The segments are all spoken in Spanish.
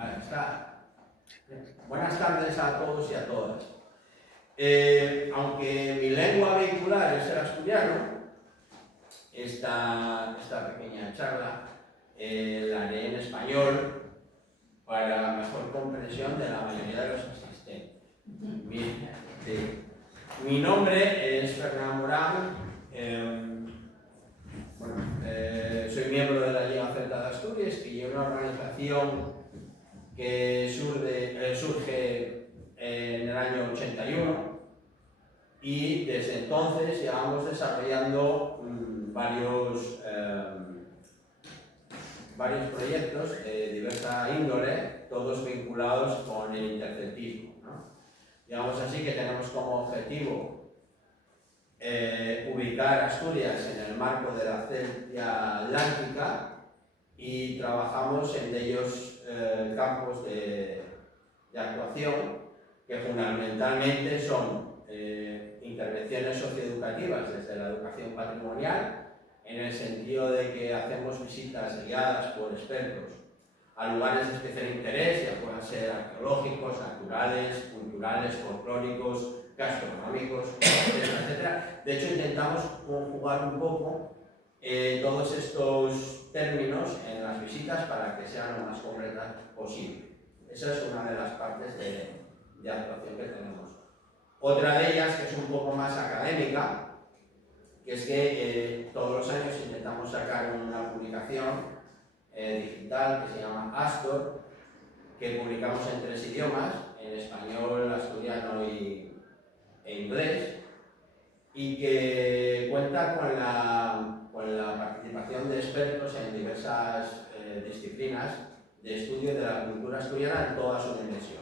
Ahí está. Buenas tardes a todos y a todas. Aunque mi lengua vehicular es el asturiano, esta pequeña charla la haré en español para mejor comprensión de la mayoría de los asistentes. Mi nombre es Fernando Morán. Soy miembro de la Liga Celta de Asturias, que es una organización que surge en el año 81 y desde entonces llevamos desarrollando varios proyectos de diversa índole, todos vinculados con el interceltismo, ¿no? Digamos así que tenemos como objetivo ubicar Asturias en el marco de la Celtia Atlántica y trabajamos en ellos campos de actuación que fundamentalmente son intervenciones socioeducativas desde la educación patrimonial, en el sentido de que hacemos visitas guiadas por expertos a lugares de especial interés, ya puedan ser arqueológicos, naturales, culturales, folclóricos, gastronómicos, etcétera, etcétera. De hecho, intentamos conjugar un poco todos estos términos en las visitas para que sean lo más concretas posible. Esa es una de las partes de actuación que tenemos. Otra de ellas, que es un poco más académica, que es que todos los años intentamos sacar una publicación digital que se llama Astor, que publicamos en 3 idiomas, en español, asturiano e inglés, y que cuenta con la participación de expertos en diversas disciplinas de estudio de la cultura asturiana en toda su dimensión.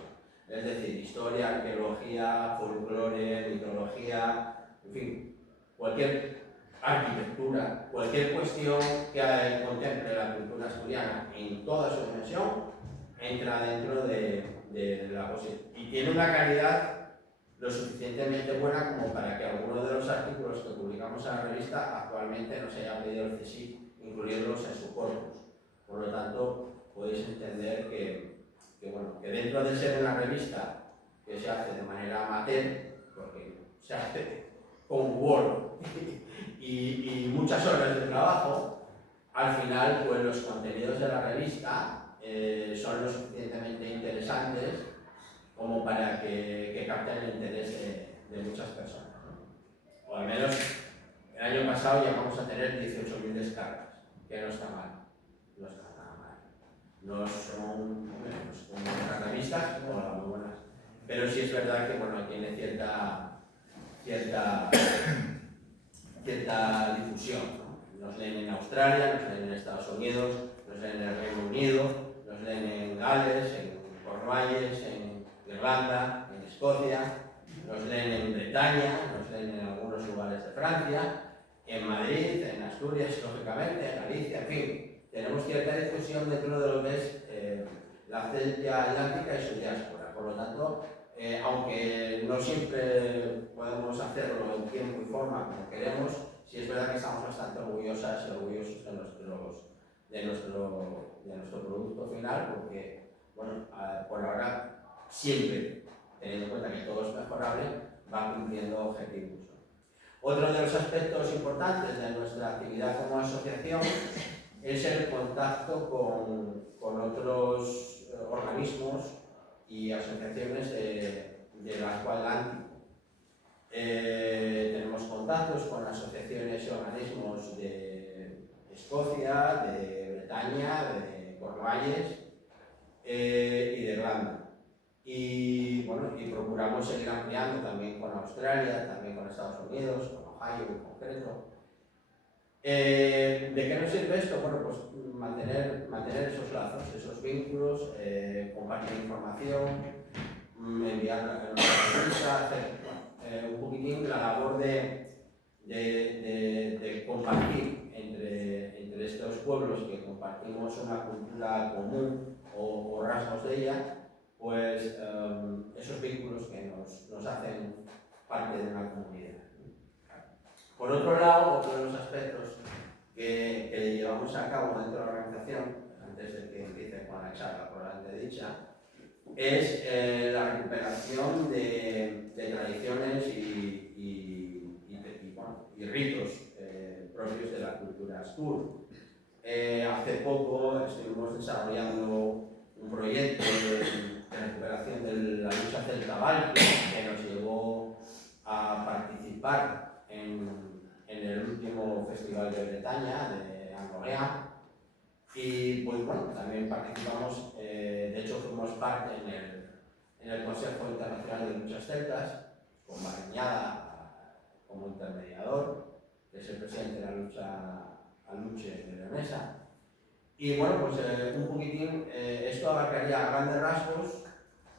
Es decir, historia, arqueología, folclore, mitología, en fin, cualquier arquitectura, cualquier cuestión que contemple la cultura asturiana en toda su dimensión, entra dentro de la posibilidad. Y tiene una calidad lo suficientemente buena como para que algunos de los artículos que publicamos en la revista actualmente nos haya pedido el CSIC incluirlos en su corpus. Por lo tanto, podéis entender que dentro de ser una revista que se hace de manera amateur, porque se hace con Word y muchas horas de trabajo, al final pues los contenidos de la revista son lo suficientemente interesantes como para que capten el interés de muchas personas, ¿no? O al menos el año pasado ya vamos a tener 18.000 descargas, que no está mal, no está nada mal. No son buenas revistas, o muy buenas, pero sí es verdad que tiene cierta difusión, ¿no? Nos leen en Australia, nos leen en Estados Unidos, nos leen en el Reino Unido, nos leen en Gales, en Cornualles, en Irlanda, en Escocia, nos leen en Bretaña, nos leen en algunos lugares de Francia, en Madrid, en Asturias, lógicamente, en Galicia, en fin. Tenemos cierta difusión dentro de lo que es la Celtia Atlántica y su diáspora. Por lo tanto, aunque no siempre podemos hacerlo en tiempo y forma como queremos, sí es verdad que estamos bastante orgullosas y orgullosos de nuestro producto final, porque, por ahora, siempre, teniendo en cuenta que todo es mejorable, va cumpliendo objetivos, ¿no? Otro de los aspectos importantes de nuestra actividad como asociación es el contacto con otros organismos y asociaciones del actual Atlántico. Tenemos contactos con asociaciones y organismos de Escocia, de Bretaña, de Cornualles y de Irlanda. Y procuramos seguir ampliando también con Australia, también con Estados Unidos, con Ohio en concreto. ¿De qué nos sirve esto? Pues mantener esos lazos, esos vínculos, compartir información, enviar la revista, hacer un poquitín la labor de compartir entre estos pueblos que compartimos una cultura común o rasgos de ella, pues esos vínculos que nos hacen parte de una comunidad. Por otro lado, otro de los aspectos que llevamos a cabo dentro de la organización, antes de que empiece con la charla por la antedicha, es la recuperación de tradiciones y ritos propios de la cultura astur. Hace poco estuvimos desarrollando un proyecto de recuperación de la lucha celta-báltica que nos llevó a participar en el último Festival de Bretaña de Angolea. Y pues bueno, también participamos, de hecho fuimos parte en el Consejo Internacional de Luchas Celtas, con Barañada como intermediador, que es el presidente de la lucha Aluche de Leonesa. Y bueno, pues un poquitín, esto abarcaría a grandes rasgos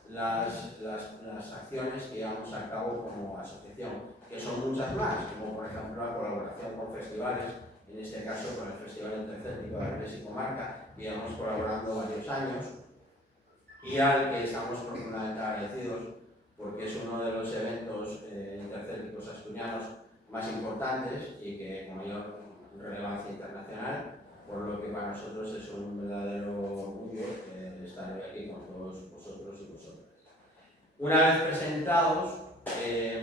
las acciones que llevamos a cabo como asociación, que son muchas más, como por ejemplo la colaboración con festivales, en este caso con el Festival Intercéltico de Avilés y Comarca, que llevamos colaborando varios años, y al que estamos profundamente agradecidos, porque es uno de los eventos intercélticos asturianos más importantes y que con mayor relevancia internacional, por lo que para nosotros es un verdadero orgullo estar hoy aquí con todos vosotros y vosotras. Una vez presentados,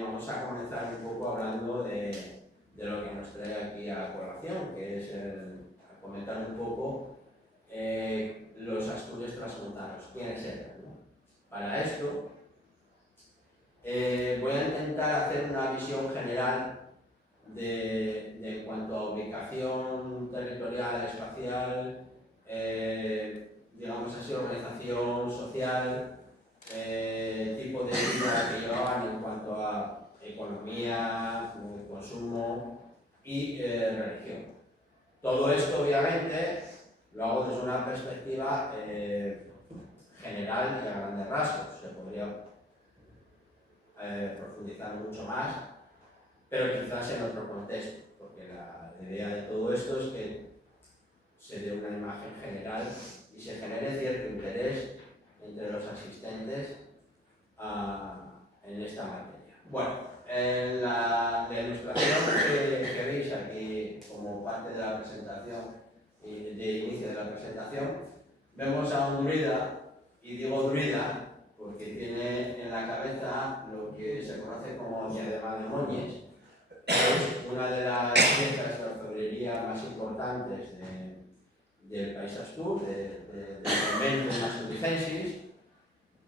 vamos a comenzar un poco hablando de lo que nos trae aquí a colación, que es comentar un poco los Astures transmontanos, quiénes eran, ¿no? Para esto, voy a intentar hacer una visión general de cuanto a ubicación territorial, espacial, digamos así, organización social, tipo de vida que llevaban en cuanto a economía, consumo y religión. Todo esto, obviamente, lo hago desde una perspectiva general y a grandes rasgos. Se podría profundizar mucho más, pero quizás en otro contexto, porque la idea de todo esto es que se dé una imagen general y se genere cierto interés entre los asistentes en esta materia. Bueno, en la ilustración que veis aquí como parte de la presentación, de inicio de la presentación, vemos a un druida, y digo druida porque tiene en la cabeza lo que se conoce como diadema de Moñes, es una de las piezas de orfebrería más importantes del país astur, del convento Masuricensis,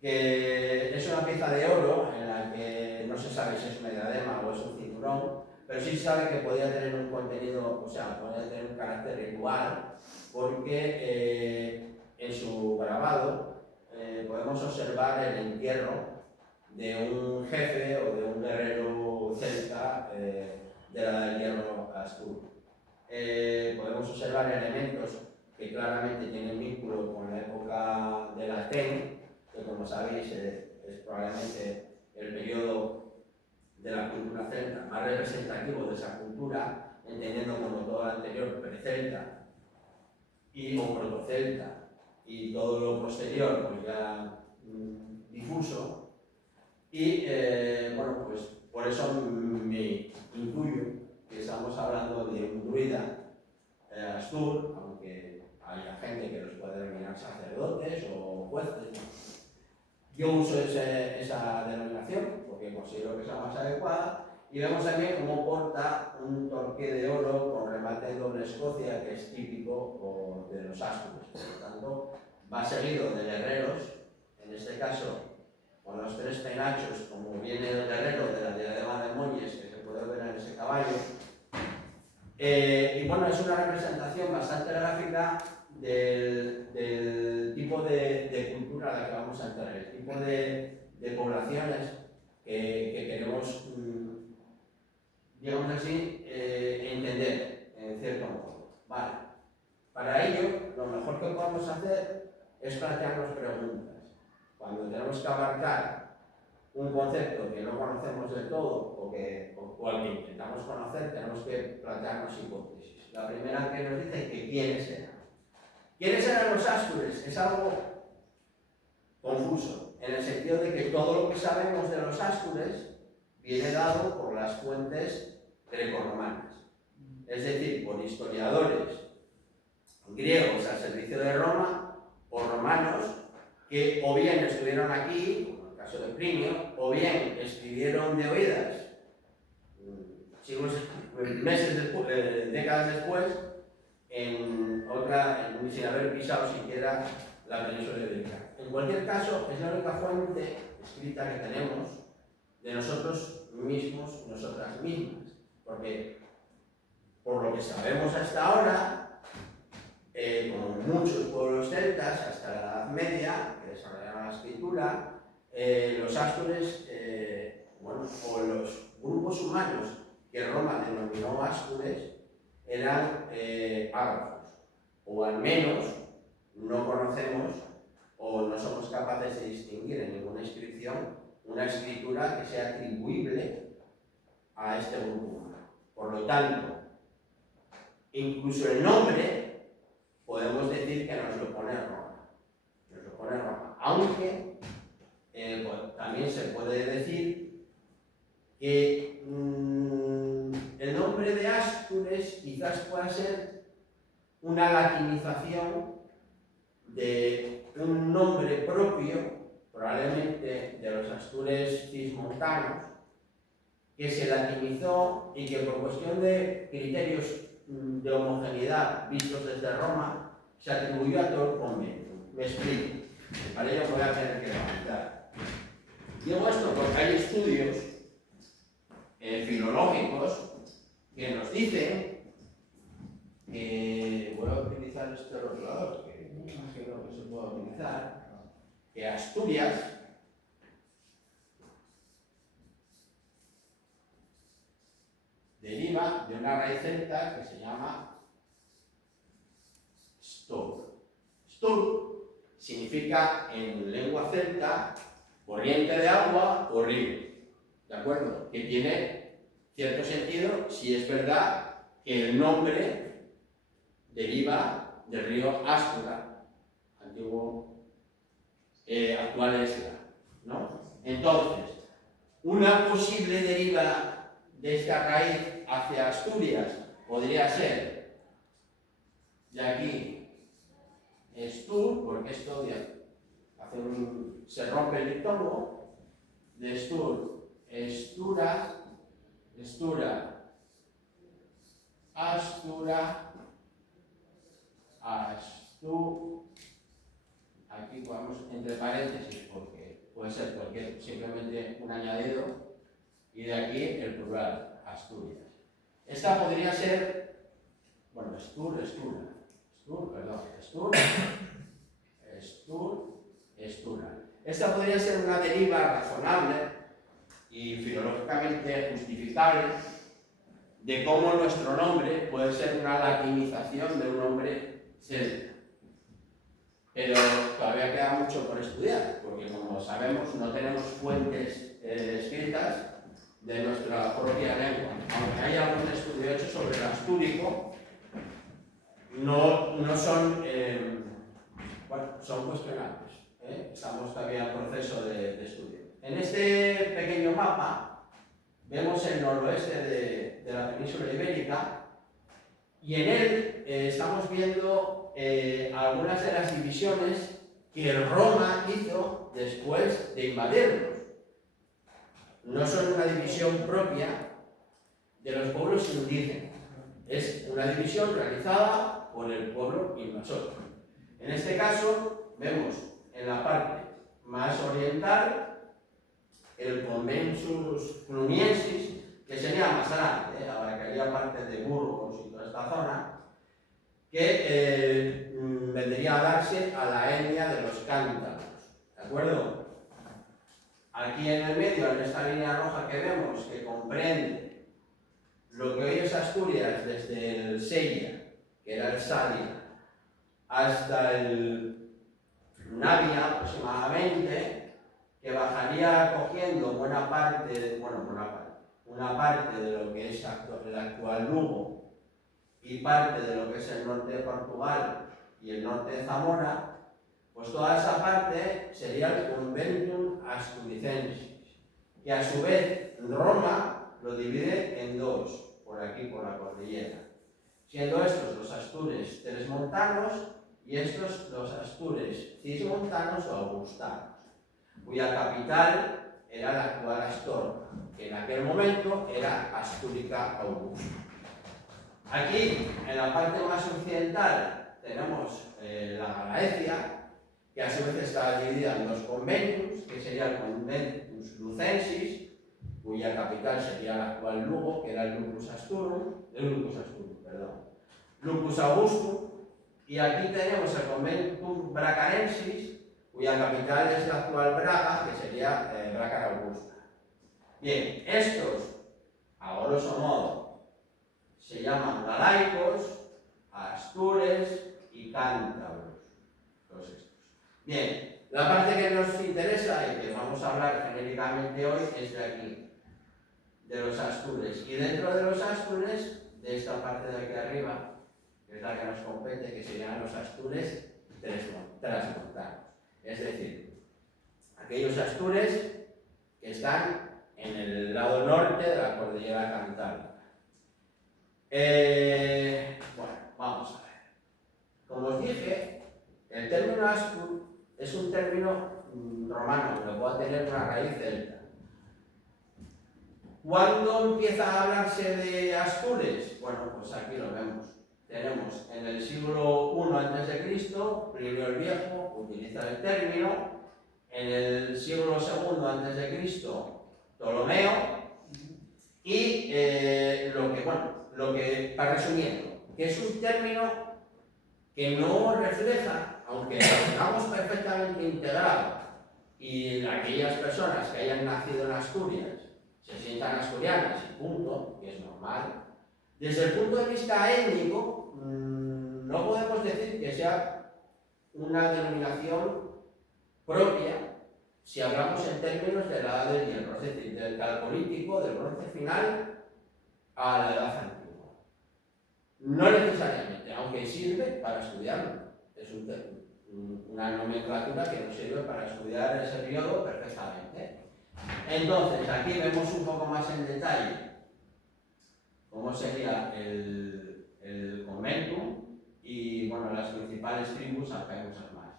que es una pieza de oro en la que no se sabe si es un diadema o es un cinturón, pero sí se sabe que podía tener un contenido, o sea, podía tener un carácter ritual, porque en su grabado podemos observar el entierro de un jefe o de un guerrero celta de la del hierro astur. Podemos observar elementos que claramente tienen vínculo con la época de la Ten, que como sabéis es probablemente el periodo de la cultura celta más representativo de esa cultura, entendiendo como todo lo anterior precelta o protocelta y todo lo posterior pues ya difuso. Y bueno, pues por eso me intuyo que estamos hablando de un druida astur, aunque haya gente que los puede denominar sacerdotes o jueces. Yo uso esa denominación porque considero que es la más adecuada. Y vemos también cómo porta un torque de oro con remate en doble escocia, que es típico de los astures. Por lo tanto, va seguido de guerreros, en este caso con los tres penachos, como viene el guerrero de la diadema de Moñes, que se puede ver en ese caballo. Y bueno, es una representación bastante gráfica del tipo de cultura a la que vamos a entrar, el tipo de poblaciones que queremos, digamos así, entender, en cierto modo. Vale. Para ello, lo mejor que podemos hacer es plantearnos preguntas. Cuando tenemos que abarcar un concepto que no conocemos del todo o al que intentamos conocer, tenemos que plantearnos hipótesis. La primera que nos dice que quiénes eran. ¿Quiénes eran los astures? Es algo confuso, en el sentido de que todo lo que sabemos de los astures viene dado por las fuentes grecorromanas, es decir, por historiadores griegos al servicio de Roma o romanos que o bien estuvieron aquí, como el caso de Plinio, o bien escribieron de oídas, siglos, meses después, décadas después, sin haber pisado siquiera la península ibérica. En cualquier caso, es la única fuente escrita que tenemos de nosotros mismos, nosotras mismas, porque por lo que sabemos hasta ahora, como muchos pueblos celtas, hasta la Edad Media, que desarrollaron la escritura, los ástures, o los grupos humanos que Roma denominó ástures, eran ágrafos, o al menos no conocemos o no somos capaces de distinguir en ninguna inscripción una escritura que sea atribuible a este grupo humano. Por lo tanto, incluso el nombre podemos decir que nos lo pone Roma. Nos lo pone Roma. Aunque también se puede decir que el nombre de Ástures quizás pueda ser una latinización de un nombre propio, probablemente de los astures cismontanos, que se latinizó y que por cuestión de criterios de homogeneidad vistos desde Roma, se atribuyó a todo el convento. Me explico. Para ello voy a tener que levantar. Digo esto porque hay estudios filológicos que nos dicen que, voy a utilizar este rotulador, que me imagino que se puede utilizar, que Asturias deriva de una raíz celta que se llama stur. Stur significa en lengua celta corriente de agua o río, ¿de acuerdo? Que tiene cierto sentido si es verdad que el nombre deriva del río Astura, antiguo, actual Esla, ¿no? Entonces, una posible deriva de esta raíz hacia Asturias podría ser de aquí Estur, porque esto se rompe el diptongo, de Estur, Estura, Estura, Astura, Astu, aquí ponemos entre paréntesis porque puede ser cualquier, simplemente un añadido, y de aquí el plural, Asturias. Esta podría ser, bueno, Estura. Esta podría ser una deriva razonable y filológicamente justificable de cómo nuestro nombre puede ser una latinización de un nombre celta. Pero todavía queda mucho por estudiar, porque como sabemos no tenemos fuentes escritas de nuestra propia lengua. Aunque hay algún estudio hecho sobre el astúrico, no son, son cuestionables. Estamos todavía en proceso de estudio. En este pequeño mapa vemos el noroeste de la península ibérica y en él estamos viendo algunas de las divisiones que Roma hizo después de invadirnos. No son una división propia de los pueblos indígenas, es una división realizada por el pueblo invasor. En este caso vemos en la parte más oriental el Conventus Cluniensis, que sería más grande, abarcaría parte de Burgos y toda esta zona, que vendría a darse a la etnia de los cántabros, ¿de acuerdo? Aquí en el medio, en esta línea roja que vemos, que comprende lo que hoy es Asturias, desde el Sella, que era el Salia, hasta el Navia aproximadamente, que bajaría cogiendo una parte de lo que es el actual Lugo y parte de lo que es el norte de Portugal y el norte de Zamora, pues toda esa parte sería el Conventum Asturicensis, que a su vez Roma lo divide en dos, por aquí, por la cordillera, siendo estos los Astures tresmontanos y estos los astures cismontanos o augustanos, cuya capital era la actual Astorga, que en aquel momento era Astúrica Augusta. Aquí, en la parte más occidental, tenemos la Gallaecia, que a su vez está dividida en dos conventus, que sería el Conventus Lucensis, cuya capital sería la actual Lugo, que era el Lucus Augustum, y aquí tenemos el Conventum Bracarensis, cuya capital es la actual Braga, que sería Bracara Augusta. Bien, estos, a grosso modo, se llaman galaicos, astures y cántabros, todos estos. Bien, la parte que nos interesa y que vamos a hablar genéricamente hoy es de aquí, de los astures. Y dentro de los astures, de esta parte de aquí arriba, que es la que nos compete, que serían los astures transmontanos. Es decir, aquellos astures que están en el lado norte de la cordillera cantábrica. Bueno, vamos a ver. Como os dije, el término astur es un término romano, que puede tener una raíz celta. ¿Cuándo empieza a hablarse de astures? Bueno, pues aquí lo vemos. Tenemos en el siglo I a.C., Plinio el Viejo utiliza el término. En el siglo II a.C., Ptolomeo. Y para resumiendo, que es un término que no refleja, aunque lo tengamos perfectamente integrado, y aquellas personas que hayan nacido en Asturias se sientan asturianas y punto, que es normal, desde el punto de vista étnico, no podemos decir que sea una denominación propia si hablamos en términos de la edad del hierro, es decir, del calcolítico, del bronce final a la edad antigua. No necesariamente, aunque sirve para estudiarlo. Es una nomenclatura que nos sirve para estudiar ese periodo perfectamente. Entonces, aquí vemos un poco más en detalle cómo sería el conventum y, bueno, las principales tribus, aunque hay muchas más.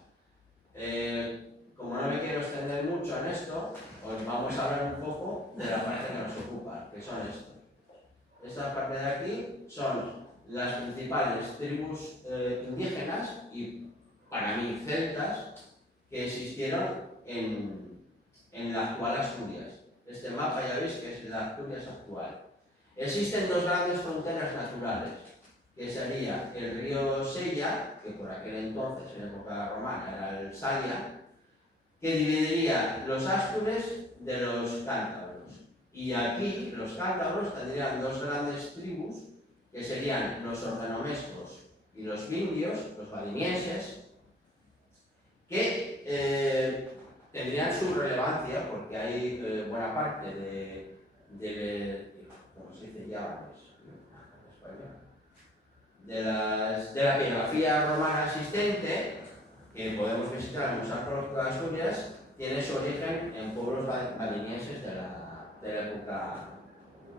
Como no me quiero extender mucho en esto, pues vamos a hablar un poco de la parte que nos ocupa, que son estos. Esta parte de aquí son las principales tribus indígenas y, para mí, celtas, que existieron en la actual Asturias. Este mapa ya veis que es la Asturias actual. Existen dos grandes fronteras naturales, que sería el río Sella, que por aquel entonces, en época romana, era el Salia, que dividiría los Astures de los cántabros. Y aquí los cántabros tendrían dos grandes tribus, que serían los ordenomescos y los vindios, los valinienses, que tendrían su relevancia porque hay buena parte ¿cómo se dice? De la epigrafía romana existente, que podemos visitar en el Museo Arqueológico de Asturias, tiene su origen en pueblos valinienses de la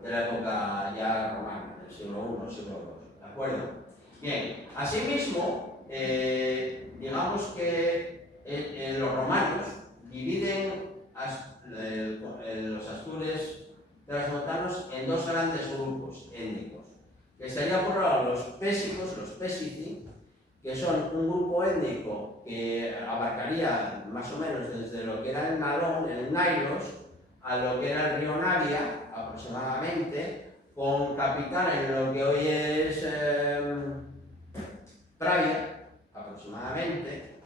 época ya romana, del siglo I, siglo II. ¿De acuerdo? Bien, asimismo, digamos que los romanos dividen los astures transmontanos en dos grandes grupos étnicos, que estarían por un lado los pésicos, los pesici, que son un grupo étnico que abarcaría más o menos desde lo que era el Nalón, el Nairos, a lo que era el río Navia, aproximadamente, con capital en lo que hoy es Pravia, aproximadamente,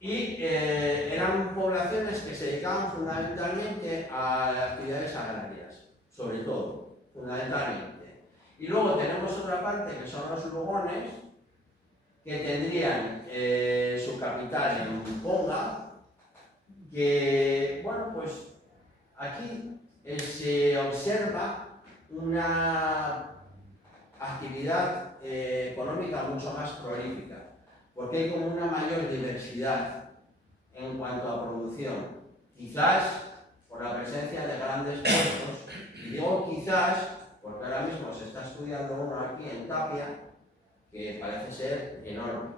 y eran poblaciones que se dedicaban fundamentalmente a las actividades agrarias, sobre todo, fundamentalmente. Y luego tenemos otra parte que son los lugones, que tendrían su capital en Ponga, que, bueno, pues aquí se observa una actividad económica mucho más prolífica, porque hay como una mayor diversidad en cuanto a producción, quizás por la presencia de grandes puertos, y digo quizás porque ahora mismo se está estudiando uno aquí en Tapia, que parece ser enorme.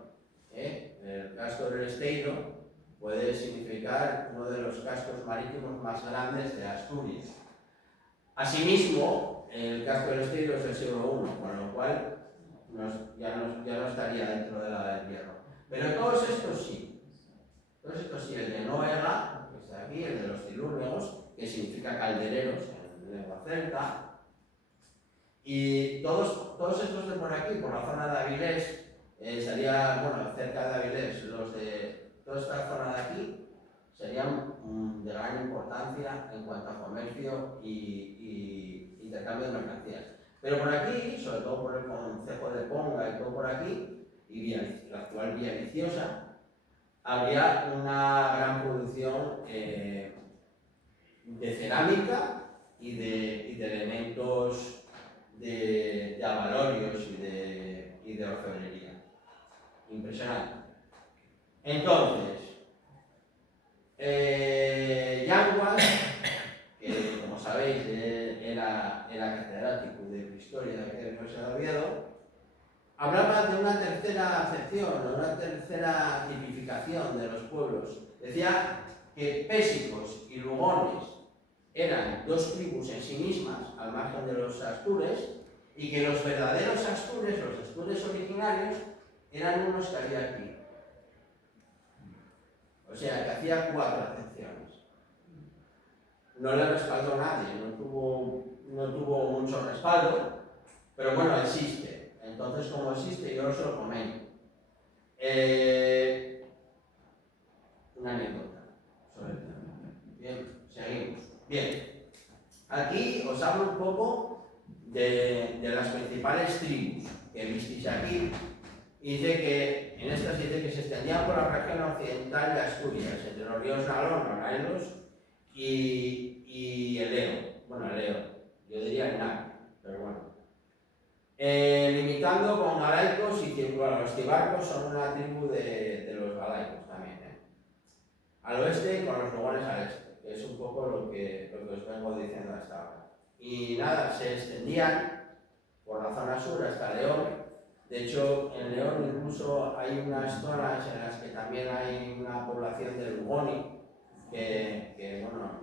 El casco del Esteiro puede significar uno de los cascos marítimos más grandes de Asturias. Asimismo, el casco del Esteiro es del siglo I, con lo cual ya no estaría dentro de la Edad del Hierro. Pero todos estos sí, el de Noega, que está aquí, el de los Tilúrgos, que significa caldereros en lengua celta, y todos estos de por aquí, por la zona de Avilés, estaría, bueno, cerca de Avilés, los de toda esta zona de aquí serían de gran importancia en cuanto a comercio y intercambio de mercancías. Pero por aquí, sobre todo por el concejo de Ponga y todo por aquí, y la actual Vía Viciosa, habría una gran producción de cerámica y de elementos de abalorios y de orfebrería. Impresionante. Entonces, Yanguas, que como sabéis era catedrático de historia de la Universidad de Oviedo, hablaba de una tercera acepción, una tercera tipificación de los pueblos. Decía que pésicos y lugones eran dos tribus en sí mismas, al margen de los astures, y que los verdaderos astures, los astures originarios, eran unos que había aquí. O sea, que hacía 4 acepciones. No le respaldó nadie, no tuvo mucho respaldo, pero bueno, existe. Entonces, como existe, yo os lo comento. Una anécdota sobre el tema. Bien, seguimos. Bien, aquí os hablo un poco de las principales tribus que visteis aquí. Y dice que, en estas dice que se extendían por la región occidental de Asturias, entre los ríos Nalón, Morelos y el Eo. Bueno, el Eo, yo diría el Nac, pero bueno. Limitando con galaicos y bueno, los tibarcos son una tribu de los galaicos también. Al oeste con los lugones al este, que es un poco lo que os vengo diciendo hasta ahora. Y nada, se extendían por la zona sur hasta León. De hecho, en León incluso hay unas zonas en las que también hay una población de Lugoni, que bueno,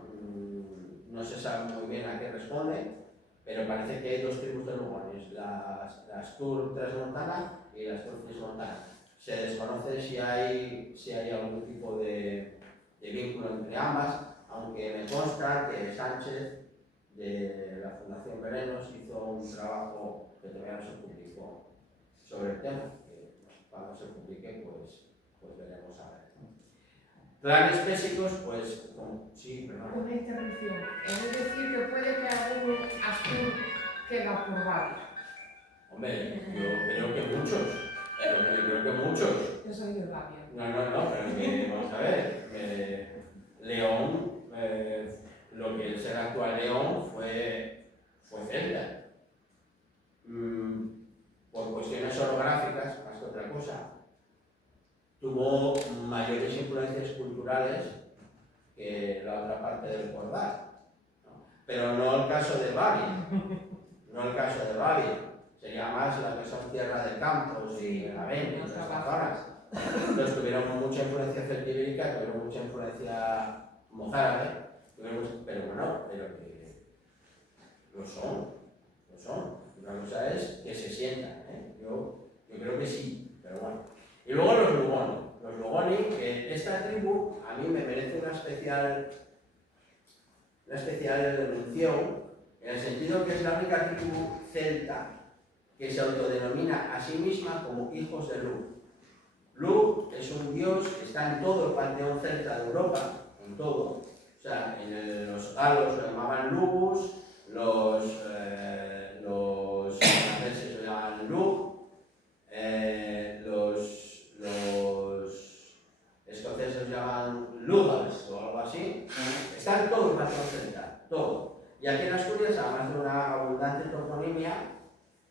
no se sabe muy bien a qué responde, pero parece que hay 2 tribus de Lugones, las Tur Transmontana y las Tur Transmontana. Se desconoce si hay algún tipo de vínculo entre ambas, aunque me consta que Sánchez de la Fundación Perenos hizo un trabajo que todavía no se publicó sobre el tema, que cuando se publique pues veremos a ver. Clanes pésicos, pues sí, perdón. Una intervención. Es decir, que puede que algún Astur queda por varios. Hombre, yo creo que muchos. Yo creo que muchos. Yo soy de Labia. No, pero que, vamos a ver, León, lo que es el actual León fue celta. Por cuestiones orográficas, más que otra cosa, tuvo mayores influencias culturales que la otra parte del Cordal, ¿no? Pero no el caso de Bavia, sería más la que son tierra de campos y Avena, estas zonas. Entonces tuvieron mucha influencia celtibérica, tuvieron mucha influencia mozárabe, pero bueno, pero que lo son. Una cosa es que se sientan, yo creo que sí, pero bueno. Y luego los Lugoni, esta tribu a mí me merece una especial mención, en el sentido que es la única tribu celta que se autodenomina a sí misma como hijos de Lugh. Lugh es un dios que está en todo el panteón celta de Europa, en todo. O sea, los galos lo llamaban Lugus, los franceses lo llamaban Lugh, los escoceses lo llaman Lugals o algo así. Está en todo el panteón celta, todo. Y aquí en Asturias, además de una abundante toponimia,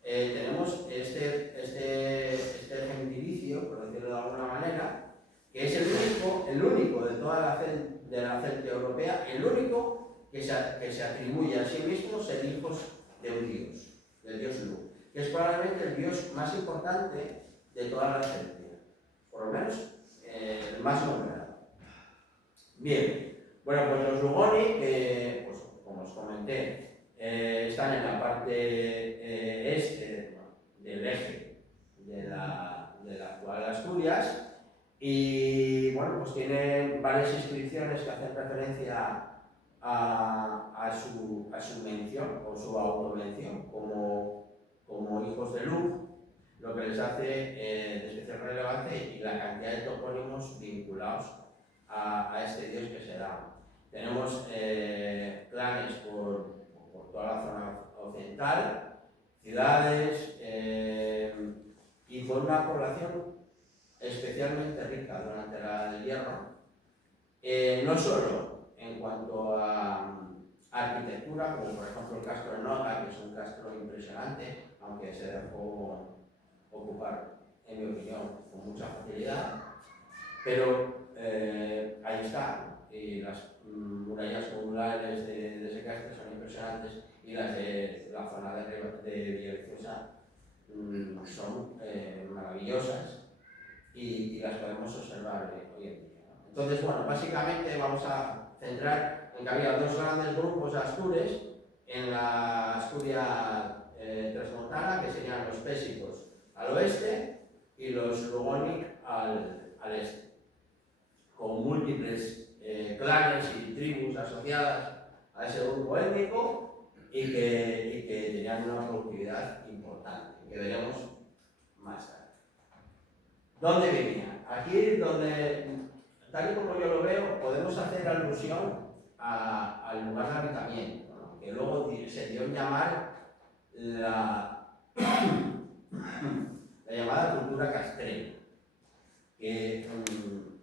tenemos este gentilicio, por decirlo de alguna manera, que es el único de toda la celta europea, el único que se atribuye a sí mismo ser hijos de un dios, del dios Lugh, que es probablemente el dios más importante de toda la Celtia, por lo menos el más nombrado. Bien, bueno, pues los Lugoni, que pues, como os comenté, están en la parte este del eje de la actual Asturias, y bueno, pues tienen varias inscripciones que hacen referencia a su mención o su automención como hijos de luz, lo que les hace de especial relevancia y la cantidad de topónimos vinculados a este dios que se da. Tenemos clanes por toda la zona occidental, ciudades, y fue una población especialmente rica durante la Edad del Hierro, no solo en cuanto a arquitectura, como por ejemplo el Castro de Noga, que es un castro impresionante, aunque se dejó ocupar, en mi opinión, con mucha facilidad, pero ahí está, y las murallas modulares de ese castro son impresionantes, y las de la zona de Villaviciosa son maravillosas, y las podemos observar hoy en día. Entonces, bueno, básicamente vamos a centrar en que había dos grandes grupos de Astures, en la Asturia transmontana, que serían los pésicos al oeste y los Lugoni al este, con múltiples clanes y tribus asociadas a ese grupo étnico y que tenían una productividad importante, que veremos más tarde. ¿Dónde vivían? Aquí, donde, tal y como yo lo veo, podemos hacer alusión al lugar de habitamiento, ¿no? Que luego se dio en llamar la llamada cultura castreña, que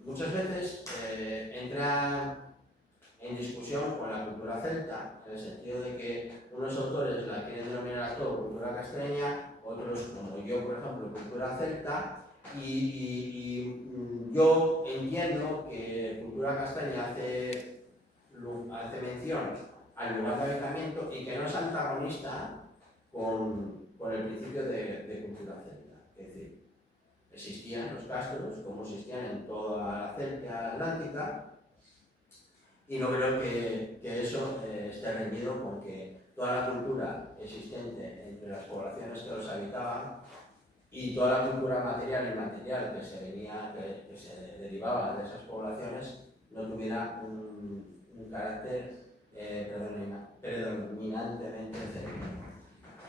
muchas veces entra en discusión con la cultura celta, en el sentido de que unos autores la quieren denominar a todo cultura castreña, otros, como yo, por ejemplo, cultura celta, y yo entiendo que cultura castellana hace mención al lugar de habitamiento y que no es antagonista con el principio de cultura celta. Es decir, existían los castros como existían en toda la Celtia atlántica, y no creo que eso esté reñido con que toda la cultura existente entre las poblaciones que los habitaban y toda la cultura material y inmaterial que se derivaba de esas poblaciones no tuviera un carácter predominantemente celta.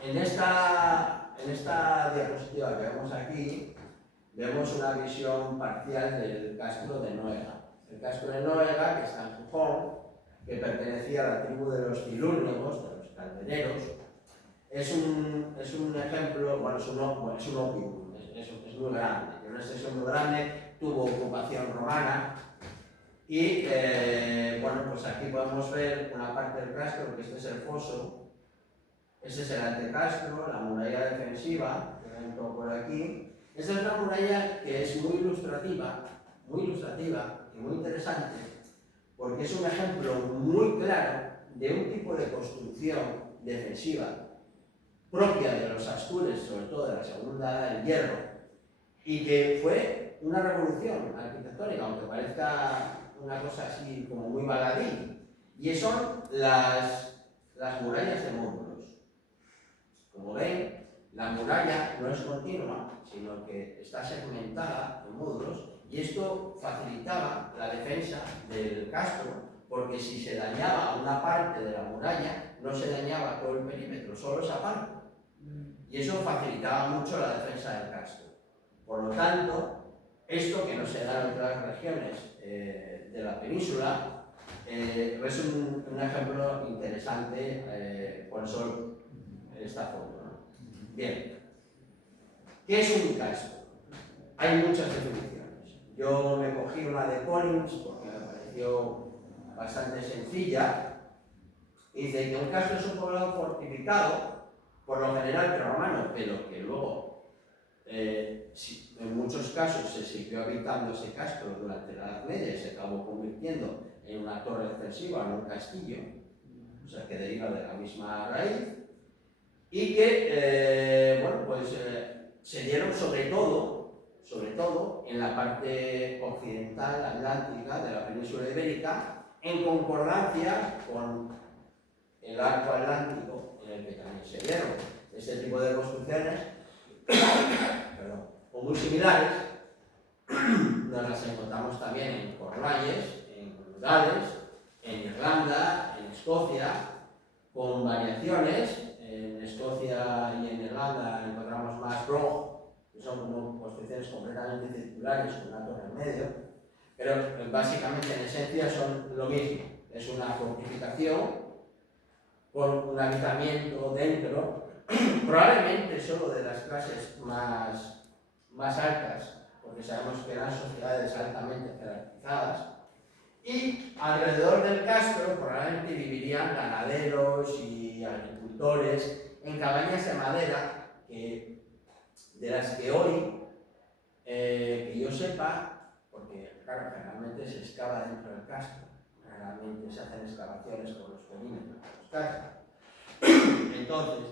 En esta diapositiva que vemos aquí, vemos una visión parcial del castro de Noega. El castro de Noega, que está en Gijón, que pertenecía a la tribu de los cilúrnicos, de los caldereros, es un ejemplo, bueno, es un ópimo, es muy grande, es una extensión muy grande, tuvo ocupación romana, y bueno, pues aquí podemos ver una parte del castro, que este es el foso, este es el antecastro, la muralla defensiva, que ven todo por aquí. Esta es una muralla que es muy ilustrativa y muy interesante, porque es un ejemplo muy claro de un tipo de construcción defensiva propia de los Astures, sobre todo de la segunda edad del Hierro, y que fue una revolución arquitectónica, aunque parezca una cosa así como muy baladí, y son las murallas de módulos. Como ven, la muralla no es continua, sino que está segmentada en módulos, y esto facilitaba la defensa del castro, porque si se dañaba una parte de la muralla, no se dañaba todo el perímetro, solo esa parte. Y eso facilitaba mucho la defensa del castro. Por lo tanto, esto que no se da en otras regiones de la península, es un ejemplo interesante, por eso esta foto, ¿no? Bien, ¿qué es un castro? Hay muchas definiciones. Yo me cogí una de Collins porque me pareció bastante sencilla. Y dice que un castro es un poblado fortificado, por lo general prerromano, pero que luego, en muchos casos, se siguió habitando ese castro durante la Edad Media y se acabó convirtiendo en una torre defensiva, en un castillo, o sea, que deriva de la misma raíz, y que, bueno, pues se dieron sobre todo sobre todo en la parte occidental atlántica de la península ibérica, en concordancia con el arco atlántico, en el que también se dieron este tipo de construcciones, perdón, o muy similares. Nos las encontramos también en Cornualles, en Gales, en Irlanda, en Escocia, con variaciones. En Escocia y en Irlanda encontramos más Broch, que son como construcciones completamente circulares con una torre en medio, pero básicamente en esencia son lo mismo. Es una fortificación con un habitamiento dentro, probablemente solo de las clases más altas, porque sabemos que eran sociedades altamente jerarquizadas, y alrededor del castro probablemente vivirían ganaderos y agricultores en cabañas de madera, de las que hoy, que yo sepa, porque claro, generalmente se excava dentro del castro, generalmente se hacen excavaciones por los perímetros de los castros. Entonces,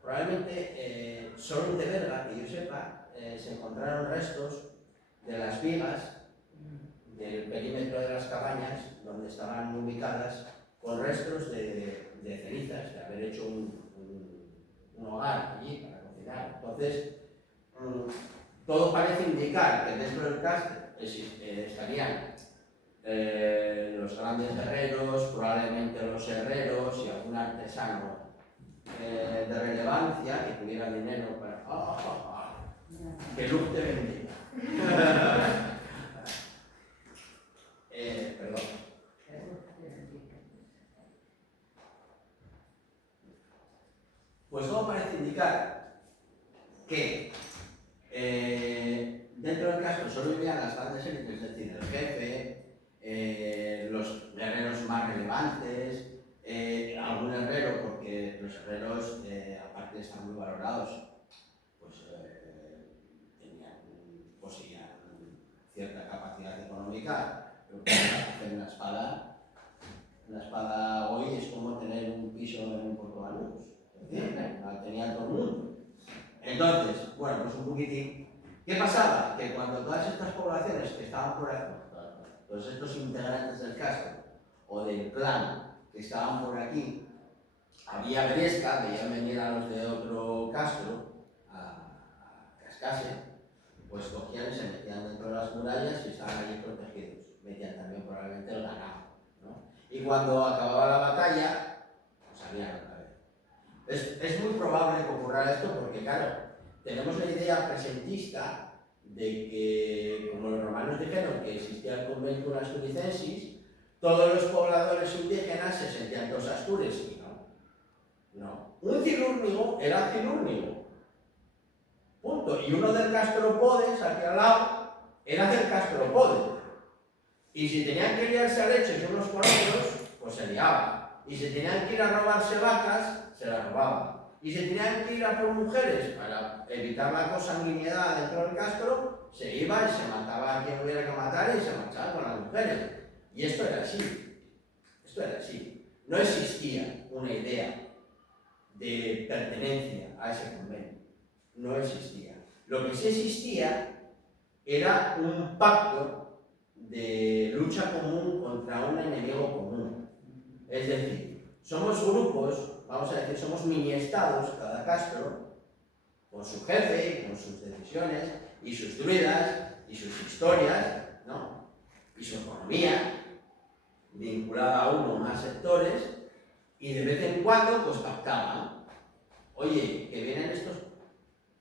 probablemente solo en Teberga, que yo sepa, se encontraron restos de las vigas del perímetro de las cabañas donde estaban ubicadas, con restos de cenizas, de haber hecho un hogar allí para cocinar. Entonces, todo parece indicar que dentro del castro estarían los grandes herreros, probablemente los herreros y algún artesano de relevancia que tuviera dinero para... ¡Que luz te bendiga! Perdón. Pues todo parece indicar que dentro del castro solo vivían las grandes élites, es decir, el jefe, los guerreros más relevantes, algún herrero, porque los herreros, aparte de estar muy valorados, pues poseían cierta capacidad económica, pero para hacer una espada hoy es como tener un piso en un Portogaluz, la tenía todo el mundo. Entonces, bueno, pues un poquitín. ¿Qué pasaba? Que cuando todas estas poblaciones que estaban por aquí, todos estos integrantes del castro o del clan que estaban por aquí, había gresca, veían venir a los de otro castro a cascarse, pues cogían y se metían dentro de las murallas y estaban allí protegidos. Metían también probablemente el ganado, ¿no? Y cuando acababa la batalla, pues salían otra vez. Es muy probable que ocurra esto porque, claro, tenemos la idea presentista de que, como los romanos dijeron que existía el conventum asturicensis, todos los pobladores indígenas se sentían todos astures, y no. Un cilúrnigo era cilúrnigo. Punto. Y uno del Castropodes, aquí al lado, era del Castropodes. Y si tenían que liarse a leches unos con otros, pues se liaban. Y si tenían que ir a robarse vacas, se las robaban. Y si tenían que ir a por mujeres para evitar la consanguinidad dentro del castro, se iba y se mataba a quien hubiera que matar y se marchaba con las mujeres. Y esto era así. Esto era así. No existía una idea de pertenencia a ese convenio. No existía. Lo que sí existía era un pacto de lucha común contra un enemigo común. Es decir, somos grupos, vamos a decir, somos mini-estados, cada castro, con su jefe y con sus decisiones, y sus druidas, y sus historias, ¿no? Y su economía, vinculada a uno o más sectores, y de vez en cuando, pues pactaban. Oye, que vienen estos,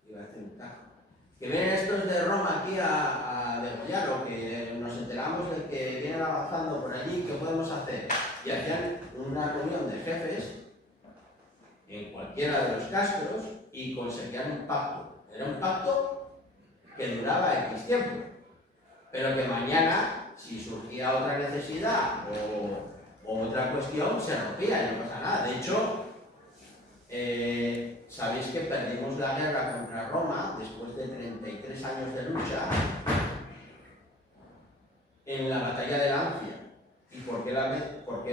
iba a decir un cajo, que vienen estos de Roma aquí a degollar, o que nos enteramos de que vienen avanzando por allí, ¿qué podemos hacer? Y hacían una reunión de jefes en cualquiera de los castros y conseguían un pacto. Era un pacto que duraba X tiempo, pero que mañana, si surgía otra necesidad o otra cuestión, se rompía y no pasa nada. De hecho, sabéis que perdimos la guerra contra Roma después de 33 años de lucha en la batalla de Lancia. ¿Y por qué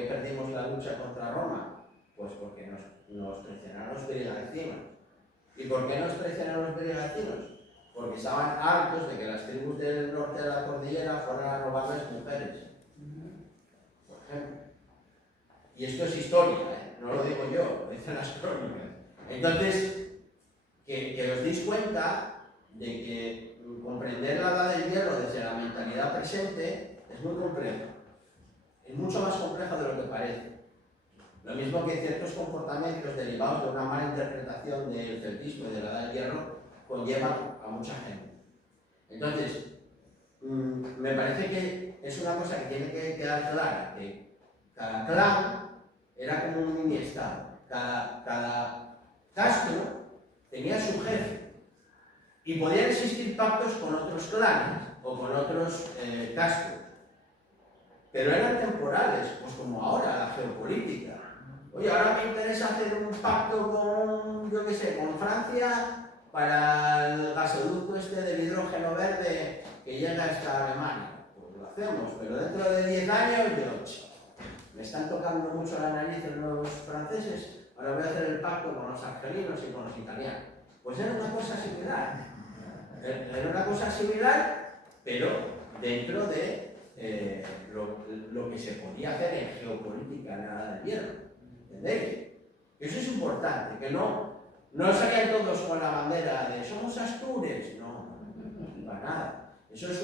perdimos la lucha contra Roma? Pues porque nos traicionaron los brigantinos. ¿Y por qué nos traicionaron los brigantinos? porque estaban hartos de que las tribus del norte de la cordillera fueran a robarles mujeres, por ejemplo. Y esto es historia, no lo digo yo, lo dicen las crónicas. Entonces, que os deis cuenta de que comprender la edad del hierro desde la mentalidad presente es muy complejo. Es mucho más complejo de lo que parece. Lo mismo que ciertos comportamientos derivados de una mala interpretación del celtismo y de la edad del hierro conllevan a mucha gente. Entonces, me parece que es una cosa que tiene que quedar clara, que cada clan era como un mini-estado. Cada castro tenía su jefe y podían existir pactos con otros clanes o con otros castros, pero eran temporales, pues como ahora la geopolítica. Oye, ahora me interesa hacer un pacto con, yo qué sé, con Francia para el gasoducto este del hidrógeno verde que llega hasta Alemania. Pues lo hacemos, pero dentro de 10 años me están tocando mucho la nariz los franceses, ahora voy a hacer el pacto con los argelinos y con los italianos. Pues era una cosa similar. Era una cosa similar, pero dentro de lo que se podía hacer en geopolítica en la Edad del Hierro. ¿Entendéis? Eso es importante, que no salían todos con la bandera de somos astures, no, para nada. Eso es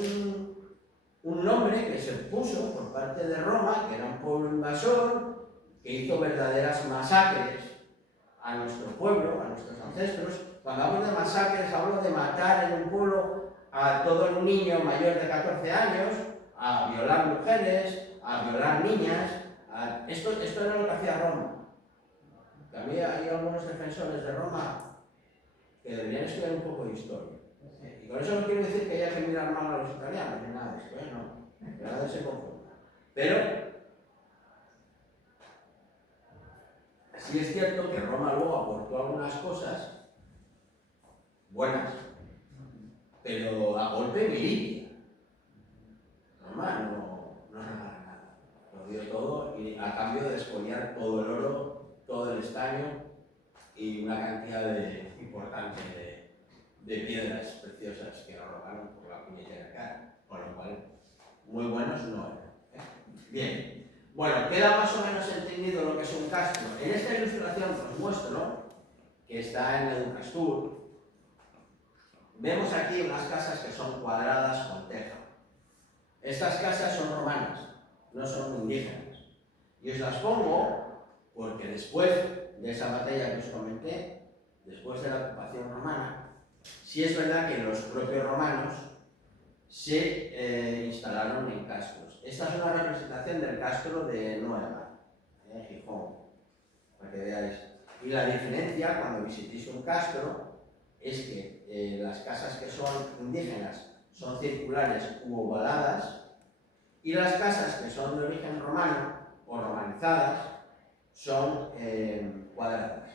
un nombre que se puso por parte de Roma, que era un pueblo invasor, que hizo verdaderas masacres a nuestro pueblo, a nuestros ancestros. Cuando hablo de masacres, hablo de matar en un pueblo a todo un niño mayor de 14 años, a violar mujeres, a violar niñas. Esto era lo que hacía Roma. También hay algunos defensores de Roma que deberían estudiar un poco de historia. Y con eso no quiero decir que haya que mirar mal a los italianos, ni nada de esto, no, que nada se confunda. Pero sí es cierto que Roma luego aportó algunas cosas buenas, pero a golpe milicia. Roma no regala nada, lo dio todo y a cambio de expoliar todo el oro, todo el estaño y una cantidad importante de piedras preciosas que nos robaron por la puñetera cara, con lo cual muy buenos no eran. Bien, bueno, queda más o menos entendido lo que es un castro. En esta ilustración que os muestro, que está en Educastur, vemos aquí unas casas que son cuadradas con teja. Estas casas son romanas, no son indígenas. Y os las pongo porque después de esa batalla que os comenté, después de la ocupación romana, sí es verdad que los propios romanos se instalaron en castros. Esta es una representación del castro de Nueva, en Gijón, para que veáis. Y la diferencia cuando visitéis un castro es que las casas que son indígenas son circulares u ovaladas y las casas que son de origen romano o romanizadas son cuadradas.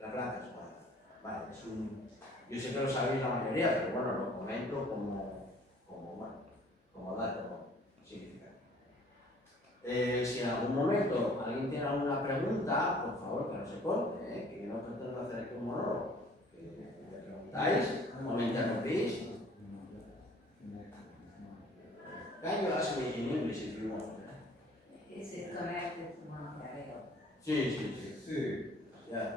La planta es cuadrada. Vale, yo sé que lo sabéis la mayoría, pero bueno, lo comento como dato significativo. Si en algún momento alguien tiene alguna pregunta, por favor que no se corte, que yo no pretendo hacer aquí un monólogo. Me preguntáis o me interrumpís. Can you ask me in English if you want? Is it connected to Montevideo? Sí. Yeah.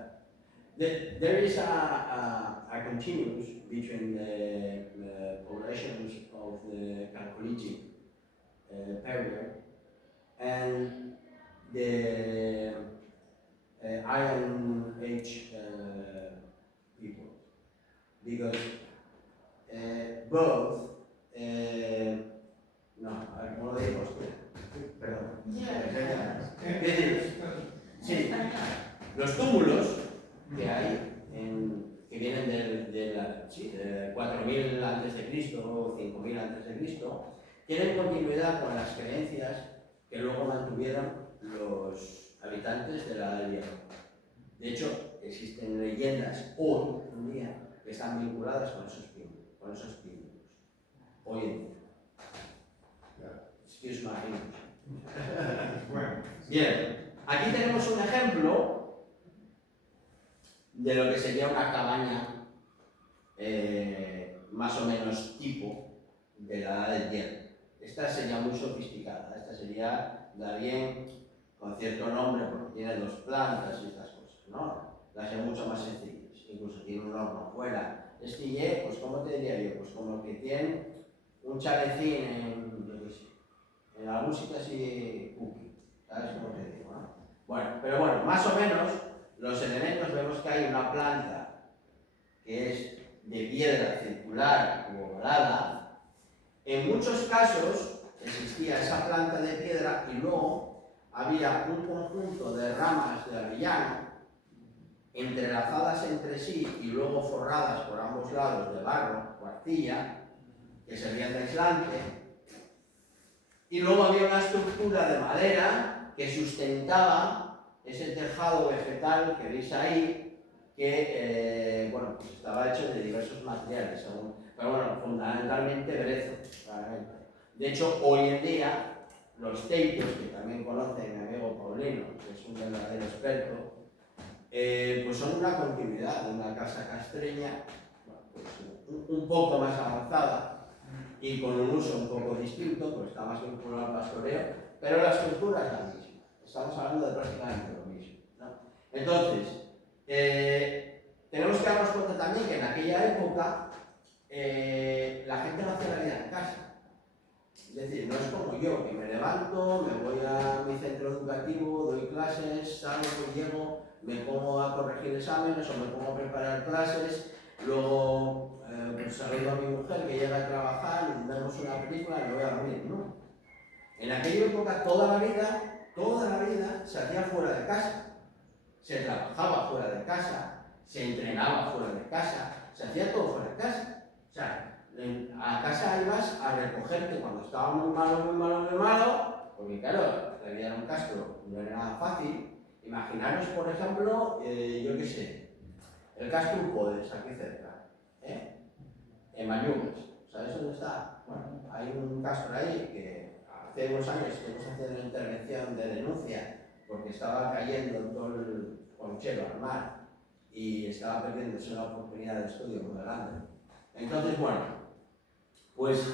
There is a continuous between the poblations of the Calcolithic period and the Iron Age people, because both ¿cómo lo digo? Perdón. Sí, los túmulos que hay, que vienen de 4000 a.C. o 5000 a.C., tienen continuidad con las creencias que luego mantuvieron los habitantes de la Edad del Hierro. De hecho, existen leyendas hoy en día que están vinculadas con esos símbolos. Hoy en día. Excuse my English. Bien, aquí tenemos un ejemplo de lo que sería una cabaña más o menos tipo de la edad del hierro. Esta sería muy sofisticada, esta sería la bien con cierto nombre porque tiene 2 plantas y estas cosas, ¿no? Las hay mucho más sencillas, incluso tiene un horno afuera. Este pues ¿cómo te diría yo? Pues como que tiene un chalecín en algún sitio así cookie, ¿sabes cómo te digo? ¿No? Bueno, pero bueno, más o menos los elementos vemos que hay una planta que es de piedra circular u ovalada. En muchos casos existía esa planta de piedra y luego había un conjunto de ramas de avellano entrelazadas entre sí y luego forradas por ambos lados de barro o arcilla, que servían de aislante. Y luego había una estructura de madera que sustentaba ese tejado vegetal que veis ahí, que bueno, pues estaba hecho de diversos materiales, pero bueno, fundamentalmente brezo, claramente. De hecho, hoy en día, los teitos, que también conoce mi amigo Paulino, que es un verdadero experto, pues son una continuidad de una casa castreña, bueno, pues un poco más avanzada y con un uso un poco distinto, pues está más vinculado al pastoreo, pero la estructura es la misma. Estamos hablando de prácticamente lo mismo, ¿no? Entonces, tenemos que darnos cuenta también que en aquella época la gente no hacía la vida en casa. Es decir, no es como yo, que me levanto, me voy a mi centro educativo, doy clases, salgo, llego, me pongo a corregir exámenes o me pongo a preparar clases, luego pues saludo a mi mujer que llega a trabajar, vemos una película y me voy a dormir, ¿no? En aquella época toda la vida se hacía fuera de casa, se trabajaba fuera de casa, se entrenaba fuera de casa, se hacía todo fuera de casa. O sea, a casa ibas a recogerte cuando estaba muy malo, porque claro, la vida en un castro no era nada fácil. Imaginaros, por ejemplo, yo qué sé, el Castro Upodes, aquí cerca, en Mañugues. ¿Sabes dónde está? Bueno, hay un castro ahí que hace unos años estuvimos haciendo una intervención de denuncia porque estaba cayendo todo el conchero al mar y estaba perdiéndose una oportunidad de estudio muy grande. Entonces, bueno, pues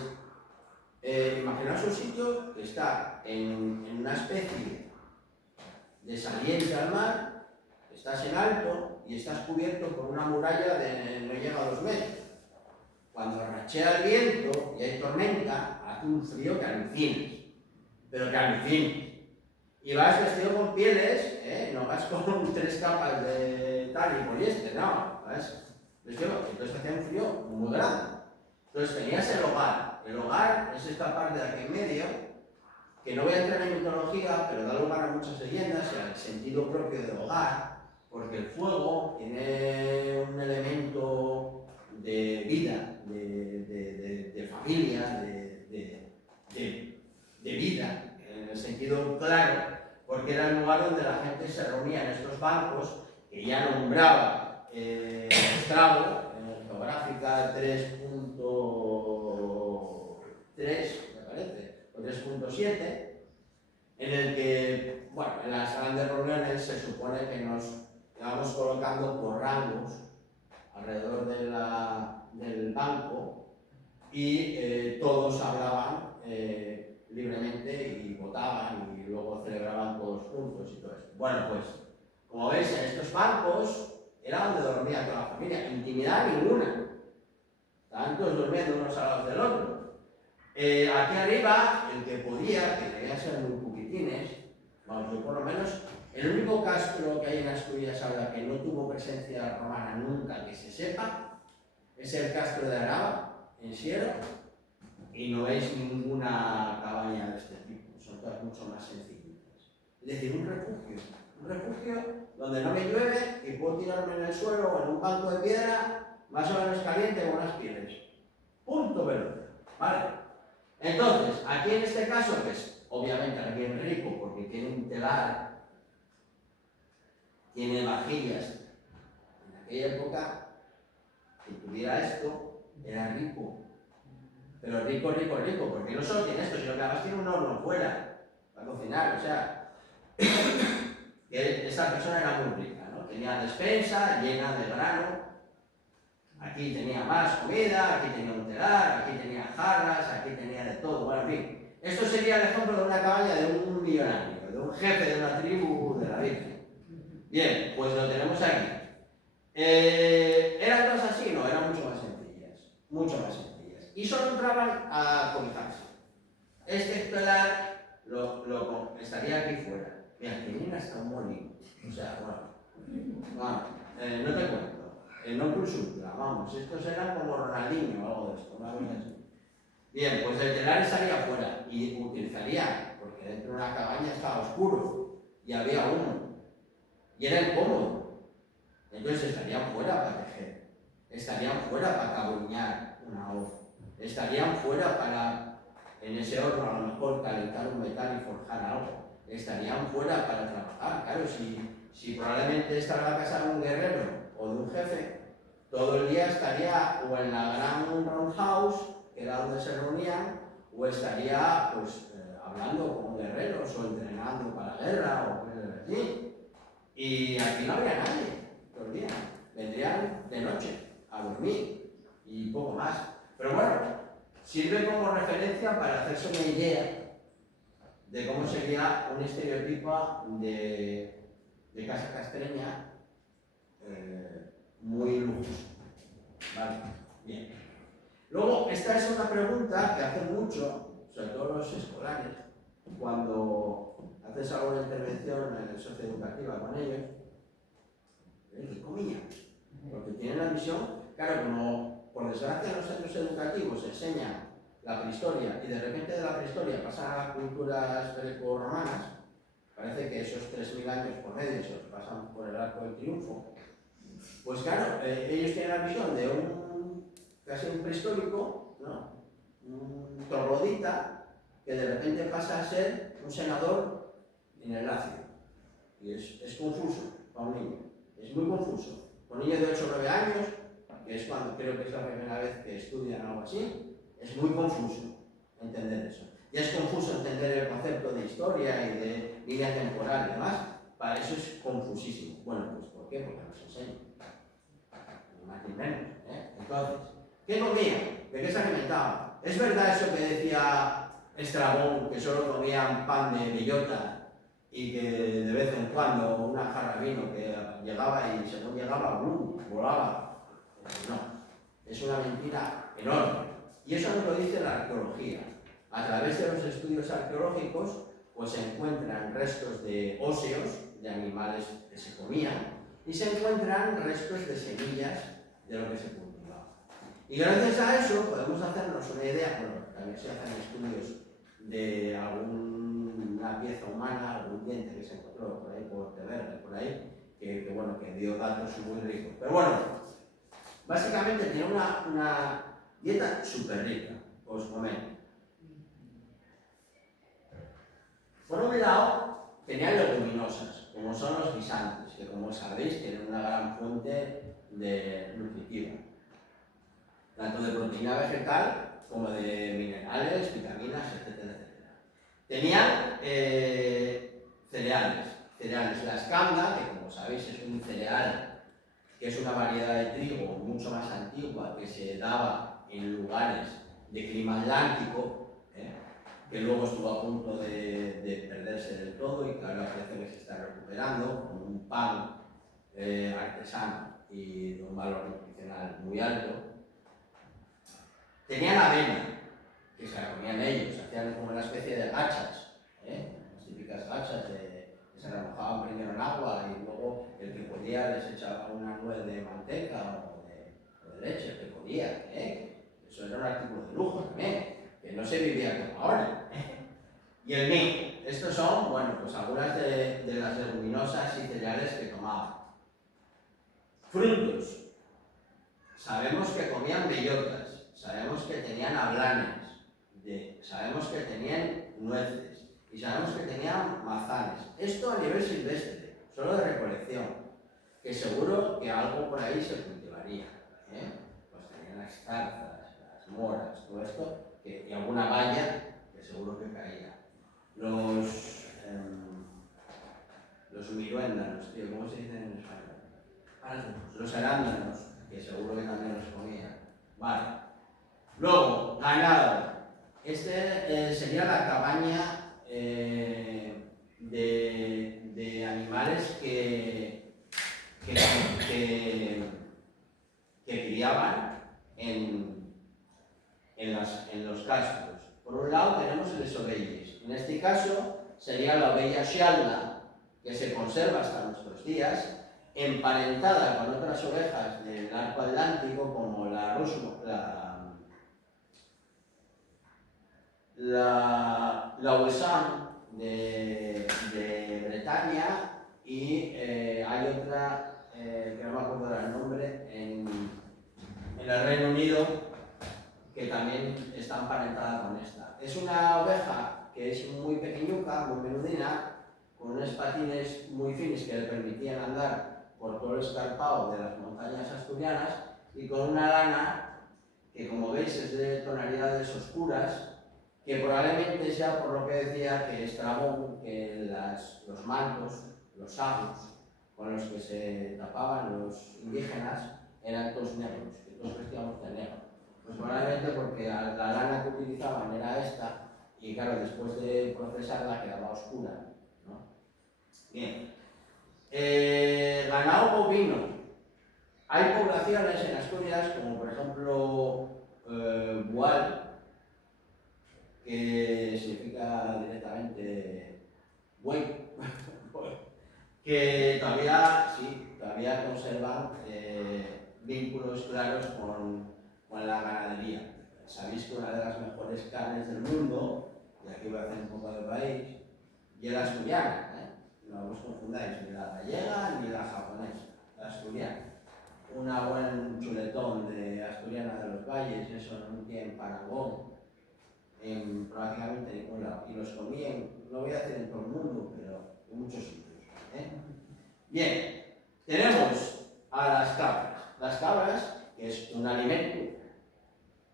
imaginaos un sitio que está en una especie de saliente al mar, estás en alto y estás cubierto por una muralla de no llega a 2 metros. Cuando rachea el viento y hay tormenta, hace un frío que alucinas, pero que alucinas. Y vas vestido con pieles, no vas con 3 capas de tal y poliéster, no, vas vestido, entonces hacía un frío muy grande. Entonces tenías el hogar. El hogar es esta parte de aquí en medio, que no voy a entrar en mitología, pero da lugar a muchas leyendas y al sentido propio del hogar, porque el fuego tiene un elemento de vida, de familia, de vida, en el sentido claro, porque era el lugar donde la gente se reunía en estos bancos, que ya nombraba Estrabo, en geográfica 3.3, me parece, o 3.7, en el que, bueno, en las grandes reuniones se supone que nos íbamos colocando por rangos alrededor del banco y todos hablaban libremente y votaban y luego celebraban todos juntos y todo esto. Bueno, pues, como veis, en estos bancos era donde dormía toda la familia, intimidad ninguna. Estaban todos durmiendo unos al lado del otro. Aquí arriba, el que podía, que debían ser muy poquitines, vamos, yo por lo menos, el único castro que hay en Asturias ahora que no tuvo presencia romana nunca, que se sepa, es el castro de Araba, en Siero, y no veis ninguna cabaña de este tipo, son todas mucho más sencillitas. Es decir, un refugio donde no me llueve y puedo tirarme en el suelo o en un banco de piedra más o menos caliente con unas pieles. Punto pelota, ¿vale? Entonces, aquí en este caso, pues, obviamente alguien rico, porque tiene un telar, tiene vajillas. En aquella época, que tuviera esto, era rico. Pero rico, porque no solo tiene esto, sino que además tiene un horno fuera para cocinar, o sea, que esta persona era muy rica, ¿no? Tenía despensa llena de grano, Aquí tenía más comida, aquí tenía un telar, aquí tenía jarras, aquí tenía de todo. Bueno, en fin, esto sería el ejemplo de una cabaña de un millonario, de un jefe de una tribu de la Virgen. Bien, pues lo tenemos aquí. ¿Eran todas así? No, eran mucho más sencillas. Mucho más sencillas. Y solo entraban a cobijarse. Este telar estaría aquí fuera. Mira, tenía hasta un molino. O sea, bueno, no te cuento. No plus ultra, vamos. Estos eran como Ronaldinho o algo de esto, una cosa así. Bien, pues el telar estaría fuera y utilizaría, porque dentro de una cabaña estaba oscuro y había humo. Y era incómodo. Entonces estarían fuera para tejer, estarían fuera para cabuñar una hoz, estarían fuera para, en ese horno a lo mejor, calentar un metal y forjar algo, estarían fuera para trabajar. Claro, si probablemente esta era la casa de un guerrero o de un jefe, todo el día estaría o en la gran roundhouse, que era donde se reunían, o estaría pues hablando con guerreros o entrenando para la guerra o cosas así. Y aquí no había nadie todo el día. Vendrían de noche a dormir y poco más. Pero bueno, sirve como referencia para hacerse una idea de cómo sería un estereotipo de casa castreña muy lujoso. Vale, bien. Luego, esta es una pregunta que hacen mucho, sobre todo los escolares, cuando haces alguna intervención socioeducativa con ellos. ¿Qué comían? Porque tienen la visión, claro, como por desgracia en los centros educativos se enseña la prehistoria y de repente de la prehistoria pasan a las culturas greco-romanas, parece que esos 3000 años por medio se los pasan por el arco del triunfo. Pues claro, ellos tienen la visión de casi un prehistórico, ¿no? Un troglodita que de repente pasa a ser un senador en el Lacio. Y es confuso para un niño, es muy confuso. Un niño de 8 o 9 años, que es cuando creo que es la primera vez que estudian algo así, es muy confuso entender eso. Ya es confuso entender el concepto de historia y de línea temporal y demás, para eso es confusísimo. Bueno, pues ¿por qué? Porque nos enseñan. Ni más ni menos, ¿eh? Entonces, ¿qué comían? ¿De qué se alimentaban? ¿Es verdad eso que decía Estrabón, que solo comían pan de bellota y que de vez en cuando una jarra de vino que llegaba y según llegaba, volaba? No, es una mentira enorme. Y eso nos lo dice la arqueología. A través de los estudios arqueológicos, pues se encuentran restos de óseos de animales que se comían y se encuentran restos de semillas de lo que se cultivaba. Y gracias a eso podemos hacernos una idea, bueno, también se hacen estudios de alguna pieza humana, algún diente que se encontró por ahí, por Teverde, por ahí, que dio datos muy ricos. Pero bueno, básicamente tiene una dieta súper rica, os comento. Por un lado, tenían leguminosas, como son los guisantes, que como sabéis tienen una gran fuente nutritiva, tanto de proteína vegetal como de minerales, vitaminas, etcétera, etcétera. Tenían cereales, la escanda, que como sabéis es un cereal que es una variedad de trigo mucho más antigua que se daba en lugares de clima atlántico, que luego estuvo a punto de perderse del todo y que ahora parece que se está recuperando con un pan artesano y de un valor nutricional muy alto. Tenían avena, que se la comían ellos, hacían como una especie de gachas, las típicas gachas que se remojaban primero en agua y luego el que podía les echaba una nuez de manteca o de leche, que podía, eso era un artículo de lujo también, que no se vivía como ahora. Y el mijo, estos son, bueno, pues algunas de las leguminosas y cereales que tomaban. Frutos, sabemos que comían bellotas, sabemos que tenían ablanes, sabemos que tenían nueces y sabemos que tenían mazanes. Esto a nivel silvestre, solo de recolección, que seguro que algo por ahí se cultivaría. Pues tenían las zarzas, las moras, todo esto, y alguna valla que seguro que caía. Los miruéndanos, tío, ¿cómo se dice en español? Los arándanos, que seguro que también los Vale. Luego, ganado. Este sería la cabaña de animales que criaban en los castros. Por un lado tenemos les ovelles. En este caso sería la ovella Xialda, que se conserva hasta nuestros días, emparentada con otras ovejas del arco atlántico como la Wesson de Bretaña y hay otra que no me acuerdo del nombre en el Reino Unido que también está emparentada con esta. Es una oveja que es muy pequeñuca, muy menudina, con unos patines muy finos que le permitían andar por todo el escarpado de las montañas asturianas y con una lana que, como veis, es de tonalidades oscuras, que probablemente sea por lo que decía que Estrabón, que los mantos, los sables con los que se tapaban los indígenas eran todos negros, que todos vestíamos de negro. Pues probablemente porque la lana que utilizaban era esta y claro, después de procesarla quedaba oscura, ¿no? Bien. Ganado bovino. Hay poblaciones en Asturias, como por ejemplo Bual, que significa directamente buey, que todavía conservan vínculos claros con la ganadería. Sabéis que una de las mejores carnes del mundo, y aquí voy a hacer un poco de país, y es la asturiana, no os confundáis, ni la gallega ni la japonesa, la asturiana. Una buen chuletón de asturiana de los valles, eso no tiene parangón en prácticamente ningún lado. Y los comí no voy a decir en todo el mundo, pero en muchos sitios. Bien, tenemos a las cabras. Las cabras, que es un alimento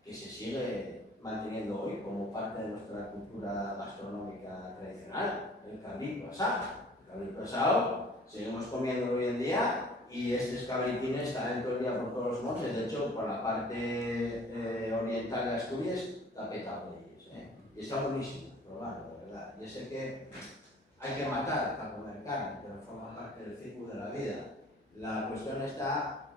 que se sigue manteniendo hoy como parte de nuestra cultura gastronómica tradicional, el cabrito asado. El cabrito asado, seguimos comiendo hoy en día y este cabritines está todo el día por todos los montes. De hecho, por la parte oriental de Asturias está petado de ellos. Y está buenísimo, probarlo, de verdad. Y sé que hay que matar para comer carne, pero forma parte del ciclo de la vida. La cuestión está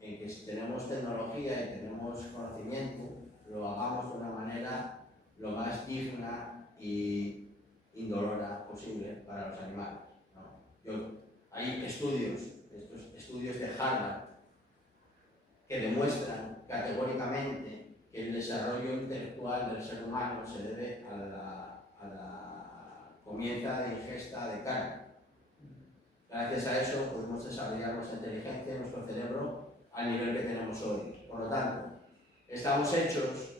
en que si tenemos tecnología y tenemos conocimiento, lo hagamos de una manera lo más digna y indolora posible para los animales, ¿no? Hay estudios, estos estudios de Harvard, que demuestran categóricamente que el desarrollo intelectual del ser humano se debe a la comienza de ingesta de carne. Gracias a eso podemos desarrollar nuestra inteligencia y nuestro cerebro al nivel que tenemos hoy. Por lo tanto,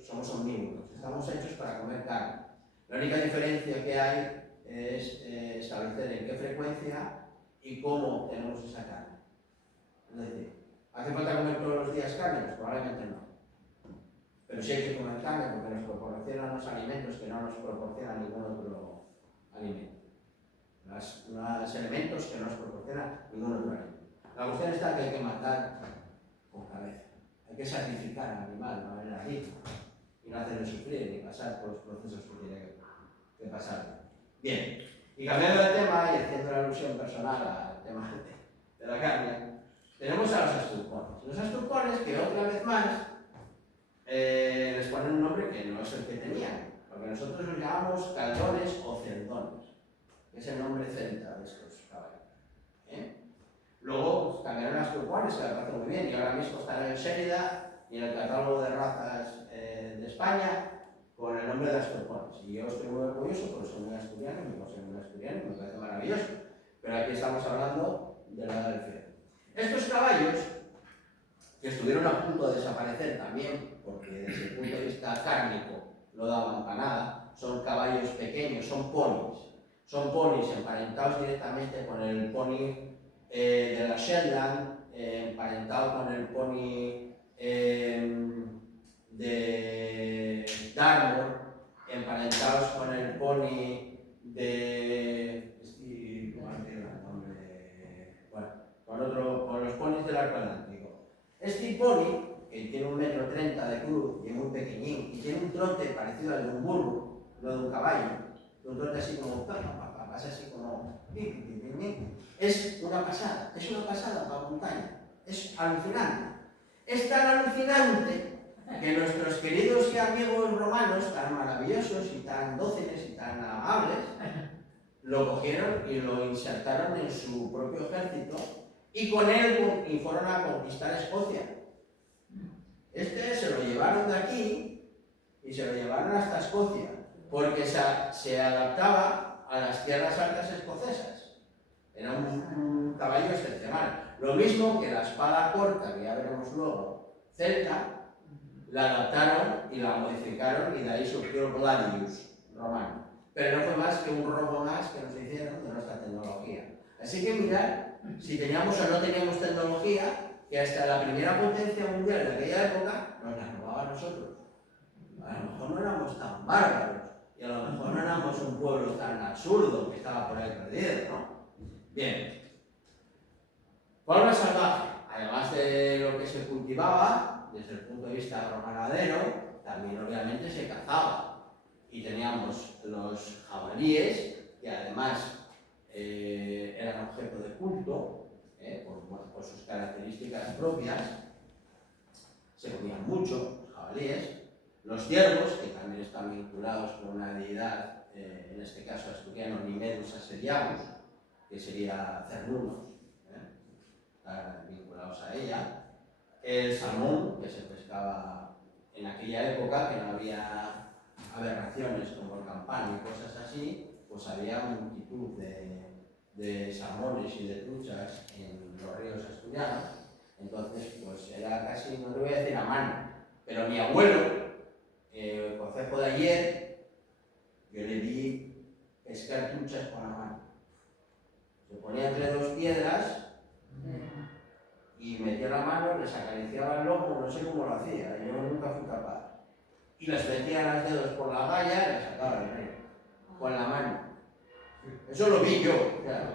somos omnívoros, estamos hechos para comer carne. La única diferencia que hay es establecer en qué frecuencia y cómo tenemos esa carne. Es decir, ¿hace falta comer todos los días carne? Pues probablemente no. Pero sí hay que comer carne porque nos proporciona unos alimentos que no nos proporciona ningún otro alimento. Los elementos que no nos proporciona ningún otro alimento. La cuestión está que hay que matar con cabeza. Hay que sacrificar al animal de una manera digna y no hacerle sufrir ni pasar por los procesos que tiene que pasar. Bien, y cambiando de tema y haciendo una alusión personal al tema de la carne, tenemos a los asturcones. Los asturcones que otra vez más les ponen un nombre que no es el que tenían, porque nosotros los llamamos caldones o cerdones, que es el nombre celta de estos caballos. Luego pues, cambiaron las asturcones, que me parece muy bien, y ahora mismo están en Sérida y en el catálogo de razas de España con el nombre de asturcones. Y yo estoy muy orgulloso porque soy un asturiano, y me parece maravilloso. Pero aquí estamos hablando de la edad del fierro. Estos caballos, que estuvieron a punto de desaparecer también, porque desde el punto de vista cárnico no daban para nada, son caballos pequeños, son ponis emparentados directamente con el pony de la Shetland, emparentado con el pony de Dartmoor, emparentados con el pony de... con los ponis del arco atlántico. Este pony, que tiene 1,30 m un trote así como, pasa así como, es una pasada para montaña, es alucinante. Es tan alucinante que nuestros queridos y amigos romanos, tan maravillosos y tan dóciles y tan amables, lo cogieron y lo insertaron en su propio ejército y con él y fueron a conquistar Escocia. Este se lo llevaron de aquí y se lo llevaron hasta Escocia, porque se adaptaba a las tierras altas escocesas. Era un caballo excepcional. Lo mismo que la espada corta, que ya veremos luego, celta, la adaptaron y la modificaron y de ahí surgió el gladius romano. Pero no fue más que un robo más que nos hicieron de nuestra tecnología. Así que mirad, si teníamos o no teníamos tecnología, que hasta la primera potencia mundial de aquella época nos la robaba a nosotros. A lo mejor no éramos tan bárbaros y a lo mejor no éramos un pueblo tan absurdo que estaba por ahí perdido, ¿no? Bien. Fauna salvaje, además de lo que se cultivaba, desde el punto de vista agroganadero, también obviamente se cazaba. Y teníamos los jabalíes, que además eran objeto de culto, por sus características propias. Se comían mucho los jabalíes. Los ciervos, que también están vinculados con una deidad, en este caso asturiano, Nimedus asediamus, que sería cernudos, están vinculados a ella. El salmón, que se pescaba en aquella época, que no había aberraciones como el campano y cosas así, pues había multitud de salmones y de truchas en los ríos asturianos. Entonces, pues era casi, no te voy a decir a mano, pero mi abuelo, el concejo de ayer, yo le di pescar truchas con la mano. Se ponía entre dos piedras y metía la mano, les acariciaba el lomo, no sé cómo lo hacía, yo nunca fui capaz. Y les metía los dedos por la valla y les sacaba el río, con la mano. Eso lo vi yo, claro.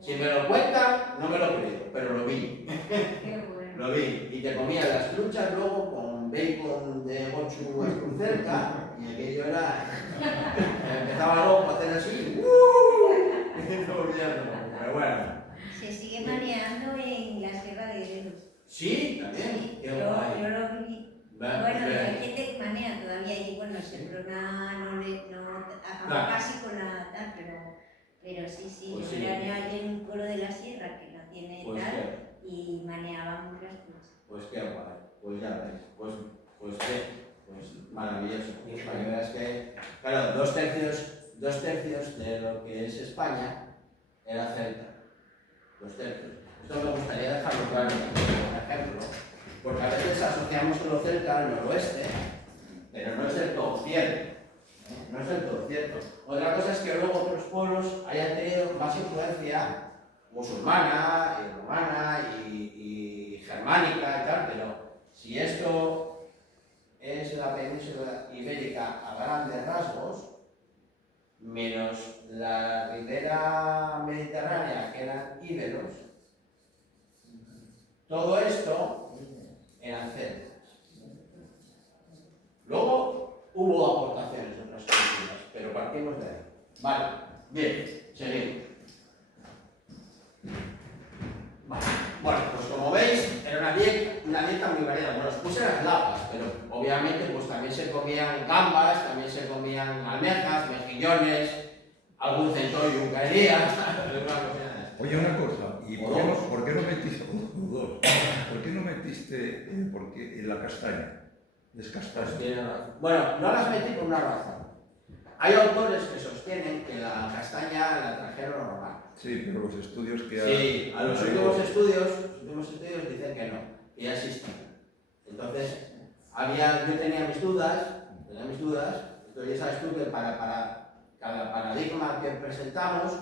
Si me lo cuentan, no me lo creo, pero lo vi. Qué bueno. Lo vi. Y te comías las truchas luego con bacon de gochu cerca, y aquello era... Empezaba luego a hacer así, pero bueno. Se sigue maneando en la Sierra de Delos. Sí, también. Sí, Qué yo guay. lo vi. Bueno, hay gente que manea todavía y bueno, Semprona no acabó Claro. casi con la tal, pero sí, Pues yo sí. era allí en un pueblo de la sierra que la tiene Pues tal qué, y maneábamos las truchas. pues qué guay. Pues ya ves. Pues qué. Pues maravilloso. Para que veas que, claro, dos tercios de lo que es España era celta. 2/3. Esto me gustaría dejarlo claro, por ejemplo, porque a veces asociamos lo celta al noroeste, pero no es del todo cierto. No es del todo cierto. Otra cosa es que luego otros pueblos hayan tenido más influencia musulmana, y romana y germánica y tal, pero si esto es la península ibérica a grandes rasgos, menos la ribera mediterránea, que eran íberos, todo esto eran celtas. Luego hubo aportaciones de otras culturas, pero partimos de ahí. Vale, bien, seguimos. Vale. Bueno, pues como veis, era una dieta muy variada. Bueno, os puse las lapas, pero obviamente pues también se comían gambas, también se comían almejas, mejillones, algún centollo caería. Oye, una cosa, ¿y por qué no metiste ¿Por qué no metiste la castaña? Descastaste. Bueno, no las metí por una razón. Hay autores que sostienen que la castaña la trajeron los romanos. Sí, pero los estudios que Sí, a los últimos estudios dicen que no, que ya existían. Entonces, yo tenía mis dudas, entonces ya sabes tú que para cada paradigma que presentamos,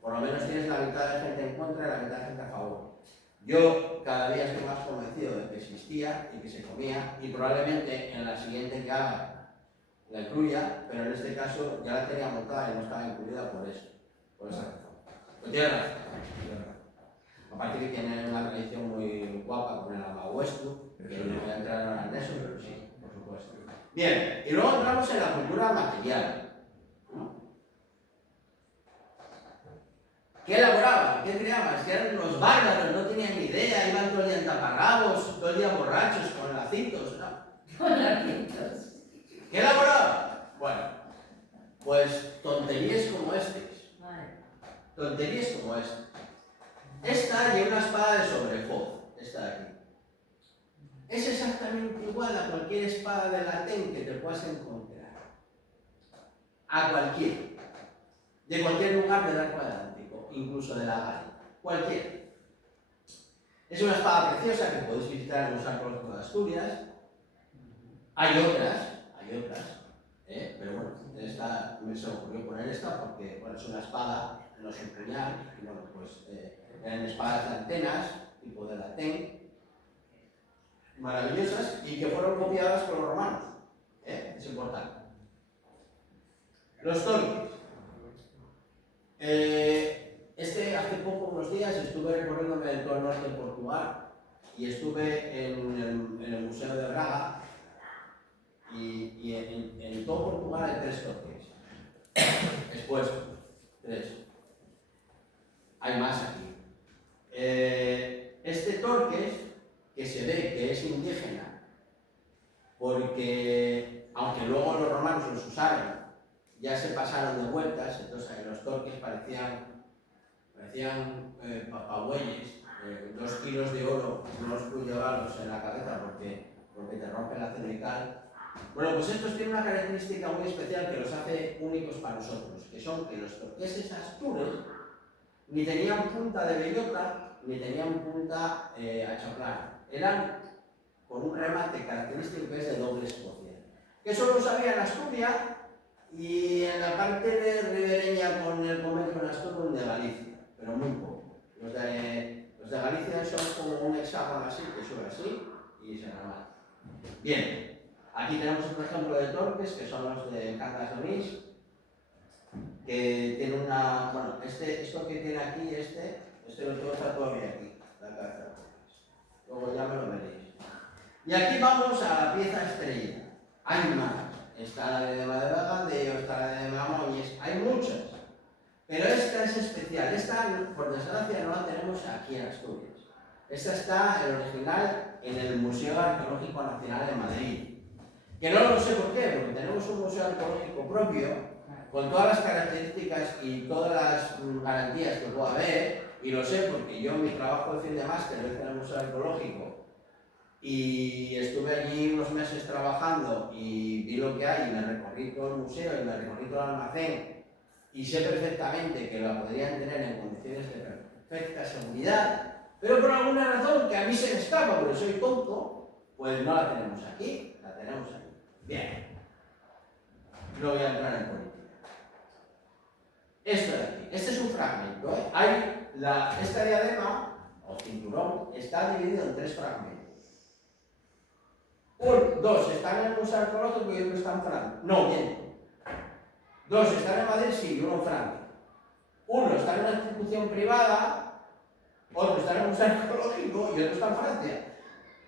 por lo menos tienes la mitad de gente en contra y la mitad de gente a favor. Yo cada día estoy más convencido de que existía y que se comía, y probablemente en la siguiente que haga la incluya, pero en este caso ya la tenía montada y no estaba incluida por eso, por esa razón. Pues tiene razón. Aparte que tiene una tradición muy guapa con el Amahuestu, que no voy a entrar ahora en eso, pero sí, por supuesto. Bien, y luego entramos en la cultura material, ¿no? ¿Qué elaboraban? ¿Qué creaban? Si eran unos bárbaros, no tenían ni idea, iban todo el día en taparrabos, todo el día borrachos, con lacitos, ¿no? Con lacitos. ¿Qué elaboraban? Bueno, pues tonterías como estas. Vale. Tonterías como esta. Esta lleva una espada de sobrefoz, esta de aquí. Es exactamente igual a cualquier espada de latén que te puedas encontrar. A cualquier. De cualquier lugar del arco atlántico, incluso de la Galia. Cualquier. Es una espada preciosa que podéis visitar en el Museo Arqueológico de Asturias. Hay otras. Pero bueno, esta me se me ocurrió poner esta porque bueno, es una espada, no es un puñal, y bueno, pues eran espadas de antenas, tipo de latén, maravillosas y que fueron copiadas por los romanos. Es importante. Los torques. Hace poco, unos días, estuve recorriéndome de todo el norte de Portugal y estuve en el Museo de Braga y en todo Portugal hay 3 torques expuestos. 3. Hay más aquí. Este torques, que se ve que es indígena, porque aunque luego los romanos los usaron, ya se pasaron de vueltas, entonces los torques parecían papabueyes, 2 kilos de oro, no los puedes llevarlos en la cabeza porque te rompe la cervical. Bueno, pues estos tienen una característica muy especial que los hace únicos para nosotros, que son que los torqueses astures ni tenían punta de bellota, ni tenían punta achaplana. Eran con un remate característico que es de doble escocia. Que eso lo sabía en Asturias y en la parte de ribereña con el convento de Astur de Galicia, pero muy poco. Los de Galicia son como un hexágono así, que sube así y se remata. Bien, aquí tenemos otro ejemplo de torques, que son los de Cangas de Onís, que tiene una... Bueno, esto que tiene aquí, lo tengo todavía aquí, la cabeza. Luego ya me lo veréis. Y aquí vamos a la pieza estrella. Hay más. Está la de Madrid, está la de Mamoñes, hay muchas. Pero esta es especial. Esta, por desgracia, no la tenemos aquí en Asturias. Esta está, el original, en el Museo Arqueológico Nacional de Madrid. Que no lo sé por qué, porque tenemos un museo arqueológico propio, con todas las características y todas las garantías que pueda haber, y lo sé porque yo mi trabajo de fin de máster lo hice en el Museo Arqueológico, y estuve allí unos meses trabajando y vi lo que hay y me recorrí todo el museo y me recorrí todo el almacén y sé perfectamente que la podrían tener en condiciones de perfecta seguridad, pero por alguna razón que a mí se me escapa porque soy tonto, pues no la tenemos aquí, la tenemos aquí. Bien, no voy a entrar en política. Esto de aquí, este es un fragmento, esta diadema o cinturón está dividido en 3 fragmentos. 2 están en el Museo Arqueológico y otro está en Francia. No, bien. 2 están en Madrid, sí, y uno en Francia. Uno está en una institución privada, otro está en el Museo Arqueológico y otro está en Francia.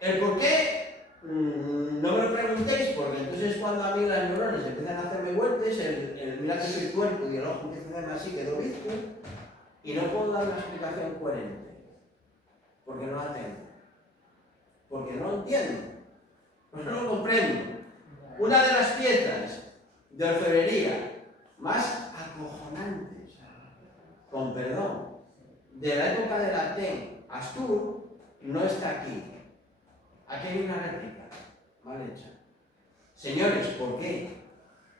¿El por qué? No me lo preguntéis, porque entonces cuando a mí las neuronas empiezan a hacerme vueltas, mira que soy cuerpo y el ojo empieza a hacerme así, quedo bizco, y no puedo dar una explicación coherente. Porque no la tengo. Porque no lo entiendo. Pues no lo comprendo. Una de las piezas de orfebrería más acojonantes, con perdón, de la época de Latén, Astur, no está aquí. Aquí hay una réplica, mal hecha. Señores, ¿por qué?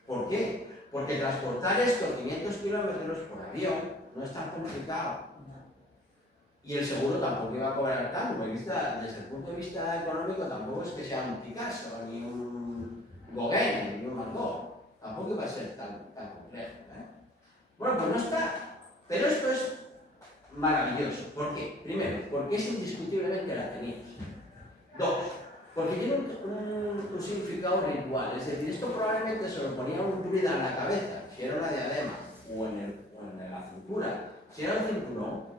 ¿Por qué? Porque transportar esto 500 kilómetros por avión no es tan complicado. Y el seguro tampoco iba a cobrar tanto, porque desde el punto de vista económico tampoco es que sea un Picasso, ni un Gauguin, ni un Van Gogh. Tampoco iba a ser tan complejo. Bueno, pues no está. Pero esto es maravilloso. ¿Por qué? Primero, porque es indiscutiblemente la tenías. 2, porque tiene un significado ritual. Es decir, esto probablemente se lo ponía un druida en la cabeza, si era una diadema, o en la cintura, si era un cinturón.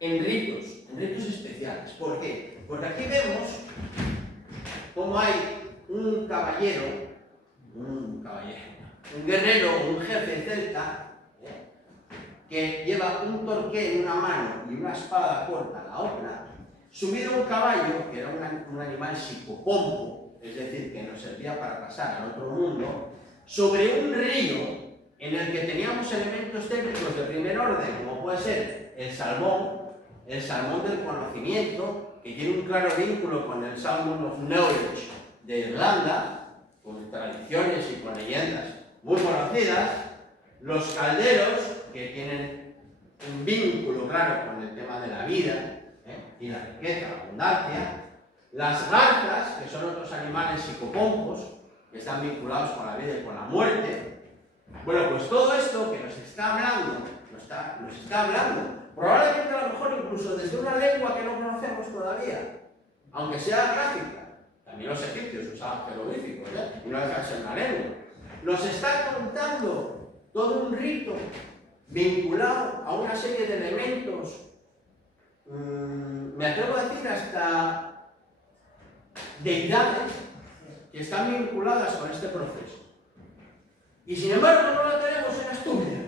En ritos especiales. ¿Por qué? Porque aquí vemos cómo hay un guerrero, un jefe celta, que lleva un torqué en una mano y una espada corta en la otra, subido a un caballo, que era un animal psicopompo, es decir, que nos servía para pasar al otro mundo, sobre un río en el que teníamos elementos técnicos de primer orden, como puede ser el salmón del conocimiento, que tiene un claro vínculo con el Salmon of Knowledge de Irlanda, con tradiciones y con leyendas muy conocidas, los calderos, que tienen un vínculo claro con el tema de la vida y la riqueza, la abundancia, las garzas, que son otros animales psicopompos, que están vinculados con la vida y con la muerte. Bueno, pues todo esto que nos está hablando, nos está hablando, probablemente a lo mejor incluso desde una lengua que no conocemos todavía, aunque sea gráfica. También los egipcios usaban jeroglíficos, y no deja de ser una lengua. Nos está contando todo un rito vinculado a una serie de elementos, me atrevo a decir hasta deidades, que están vinculadas con este proceso. Y sin embargo no la tenemos en Asturias.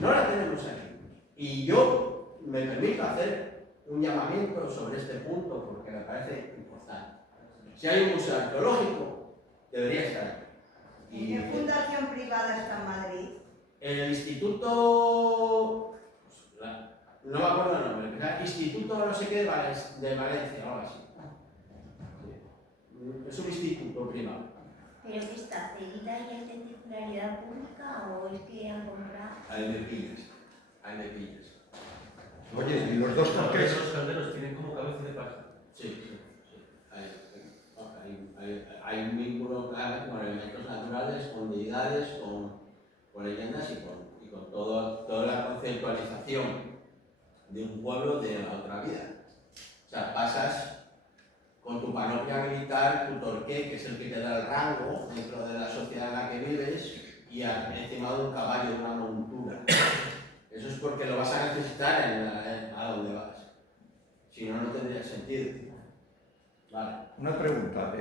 No la tenemos aquí. Y yo me permito hacer un llamamiento sobre este punto porque me parece importante. Si hay un museo arqueológico, debería estar aquí. ¿En qué fundación privada está en Madrid? El Instituto... no me acuerdo el nombre, pero Instituto no sé qué de Valencia, o algo así. Es un instituto privado. ¿Pero qué está? ¿Cedida y es de titularidad pública o es que han comprado? Hay de pillas. Hay de pillas. Oye, ¿y los dos torques? Esos calderos tienen como cabeza de paja. Sí, sí. Hay un vínculo claro con elementos naturales, con deidades, con leyendas y con toda la conceptualización de un pueblo de la otra vida. O sea, pasas con tu panoplia militar, tu torqué, que es el que te da el rango dentro de la sociedad en la que vives, y encima de un caballo, de una montura. Eso es porque lo vas a necesitar a donde vas. Si no, no tendría sentido. Vale. Una pregunta,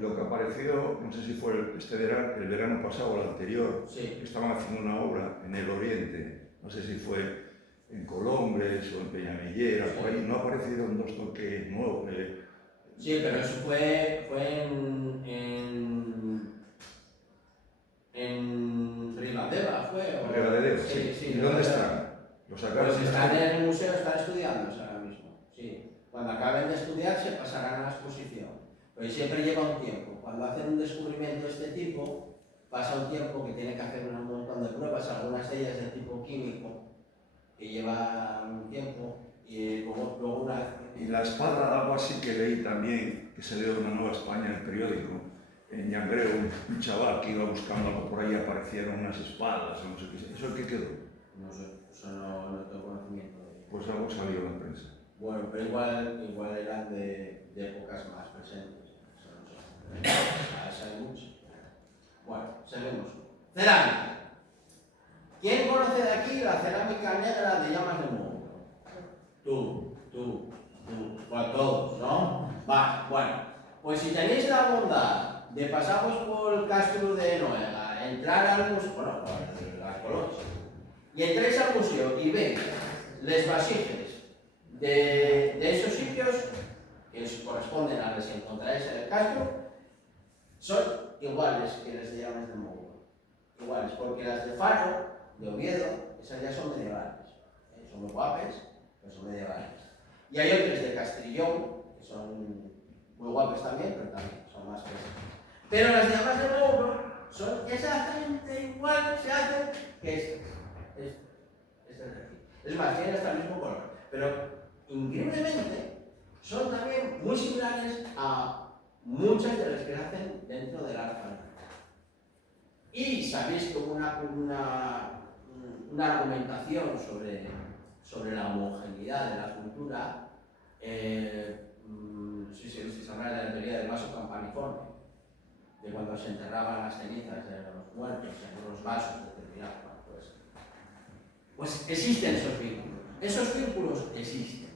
lo que apareció, no sé si fue el verano pasado o el anterior, Sí. que estaban haciendo una obra en el Oriente, no sé si fue en Colombres o en Peñamellera, Sí. por ahí, no aparecieron dos torques nuevos. Sí, pero eso fue en Ribadeva, ¿fue? ¿O? Ribadedeva, Sí, sí. sí. ¿Y dónde están? ¿Los sacaron? Pues están en el museo, están estudiándose ahora mismo. Sí. Cuando acaben de estudiar se pasarán a la exposición. Pero siempre lleva un tiempo. Cuando hacen un descubrimiento de este tipo, pasa un tiempo que tiene que hacer un montón de pruebas, algunas de ellas de tipo químico, que lleva un tiempo, y luego una vez... Y la espada, algo así que leí también, que se dio de una Nueva España en el periódico, en Ñangreo, un chaval que iba buscando algo por ahí, aparecieron unas espadas, no sé qué. ¿Eso qué quedó? No sé, eso no tengo conocimiento de ello. Pues algo salió en la prensa. Bueno, pero igual eran de épocas más presentes. Eso no sé. Eso hay mucho. Bueno, seguimos. Cerámica. ¿Quién conoce de aquí la cerámica negra de Llamas de Mundo? Tú. Bueno, todos, ¿no? Va, bueno. Pues si tenéis la bondad de pasaros por el Castro de Noega, entrar al museo, bueno, por las colores, y entréis al museo y veis les vasijes de esos sitios que corresponden a los que encontraréis en el Castro, son iguales que las de Llamas de Mundo. Iguales, porque las de Faro, de Oviedo, esas ya son medievales. Son muy guapas, pero son medievales. Y hay otras de Castrillón, que son muy guapas también, pero también son más pesadas. Pero las de Llamas de Mundo son exactamente igual, se hacen que estas de aquí. Es más, tienen hasta el mismo color. Pero, increíblemente, son también muy similares a muchas de las que hacen dentro del arte. Y sabéis que hubo una argumentación sobre la homogeneidad de la cultura, no sé si se habla de la teoría del vaso campaniforme, de cuando se enterraban las cenizas de los muertos en unos vasos determinados. Pues existen esos vínculos existen.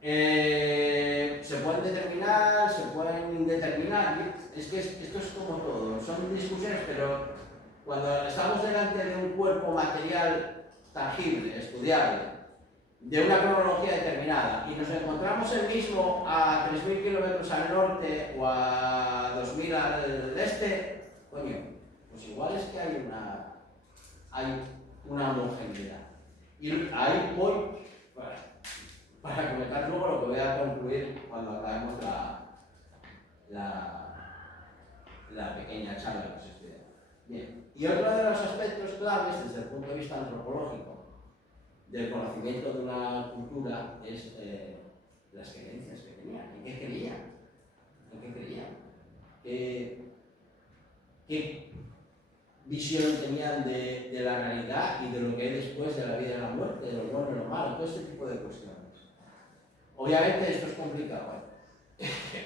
Se pueden determinar, se pueden indeterminar, es que esto es como todo, son discusiones, pero cuando estamos delante de un cuerpo material tangible, estudiable, de una cronología determinada, y nos encontramos el mismo a 3.000 kilómetros al norte o a 2.000 al este, coño, pues igual es que hay una homogeneidad. Y ahí voy para comentar luego lo que voy a concluir cuando acabemos la pequeña charla que se estudia. Bien, y otro de los aspectos claves desde el punto de vista antropológico del conocimiento de una cultura es las creencias que tenían. ¿En qué creían? ¿En qué creían? ¿Qué visión tenían de la realidad y de lo que hay después de la vida y la muerte, de lo bueno y lo malo? Todo este tipo de cuestiones. Obviamente esto es complicado,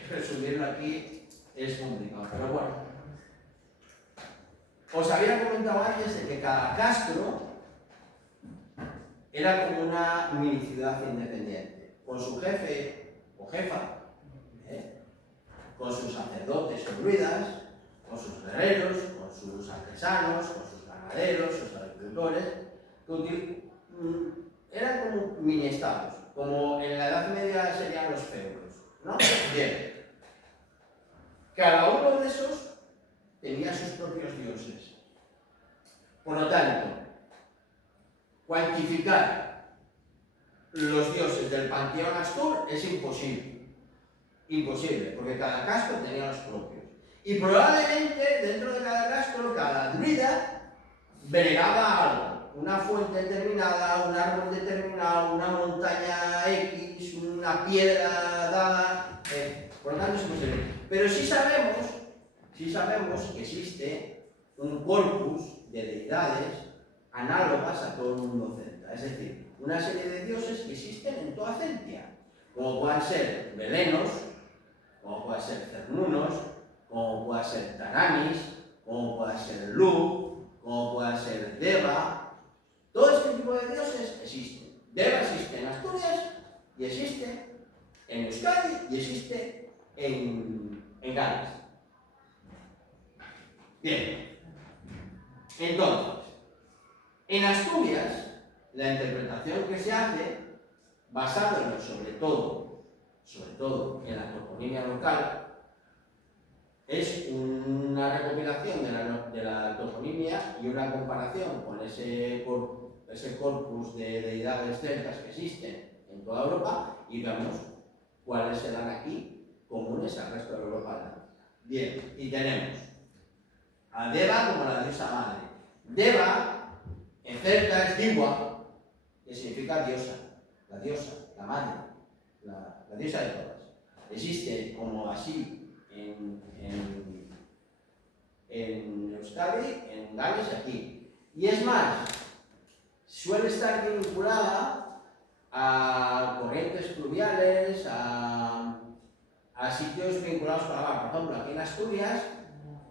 resumirlo aquí es complicado, pero bueno. Os había comentado antes de que cada castro era como una mini ciudad independiente, con su jefe o jefa, con sus sacerdotes o druidas, con sus guerreros, con sus artesanos, con sus ganaderos, sus agricultores, que eran como mini estados, como en la Edad Media serían los feudos, ¿no? Bien. Cada uno de esos tenía sus propios dioses. Por lo tanto, cuantificar los dioses del panteón Astur es imposible. Imposible, porque cada castro tenía los propios. Y probablemente dentro de cada castro, cada druida veneraba algo. Una fuente determinada, un árbol determinado, una montaña X, una piedra dada. Por lo tanto es imposible. Pero sí sabemos que existe un corpus de deidades análogas a todo el mundo celta, es decir, una serie de dioses que existen en toda Celtia, como puedan ser Belenos, como puedan ser Cernunos, como pueda ser Taranis, como pueda ser Lu, como pueda ser Deva. Todo este tipo de dioses existen. Deva existe en Asturias y existe en Euskadi y existe en Gales. Bien, entonces, en Asturias, la interpretación que se hace, basándonos sobre todo en la toponimia local, es una recopilación de la toponimia y una comparación con ese corpus de deidades celtas que existen en toda Europa y vemos cuáles se dan aquí comunes al resto de Europa Atlántica. Bien, y tenemos a Deva como la diosa madre. Deva en celta es Diwa, que significa diosa, la madre, la diosa de todas. Existe como así en Euskadi, en Gales y aquí. Y es más, suele estar vinculada a corrientes fluviales, a sitios vinculados con la mar. Por ejemplo, aquí en Asturias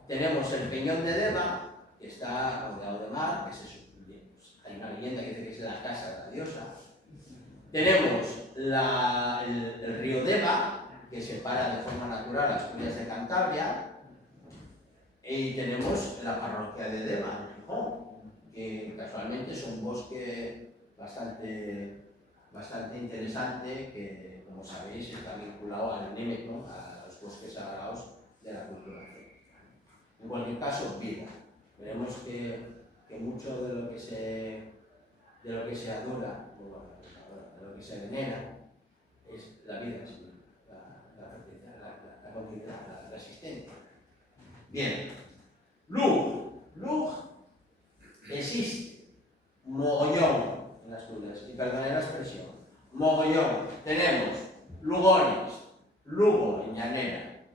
tenemos el Peñón de Deva, que está rodeado de mar, hay una leyenda que dice que es la casa de la diosa. Tenemos el río Deva, que separa de forma natural Asturias de Cantabria, y tenemos la parroquia de Deva, en Gijón, que casualmente es un bosque bastante interesante, que, como sabéis, está vinculado al Németo, a los bosques sagrados de la cultura celta. En cualquier caso, vida. Veremos que mucho de lo que se adora, de lo que se venera, es la vida, la continuidad, la existencia. Bien, Lug existe mogollón en Asturias, y perdonad la expresión, mogollón. Tenemos Lugones, Lugo en Llanera,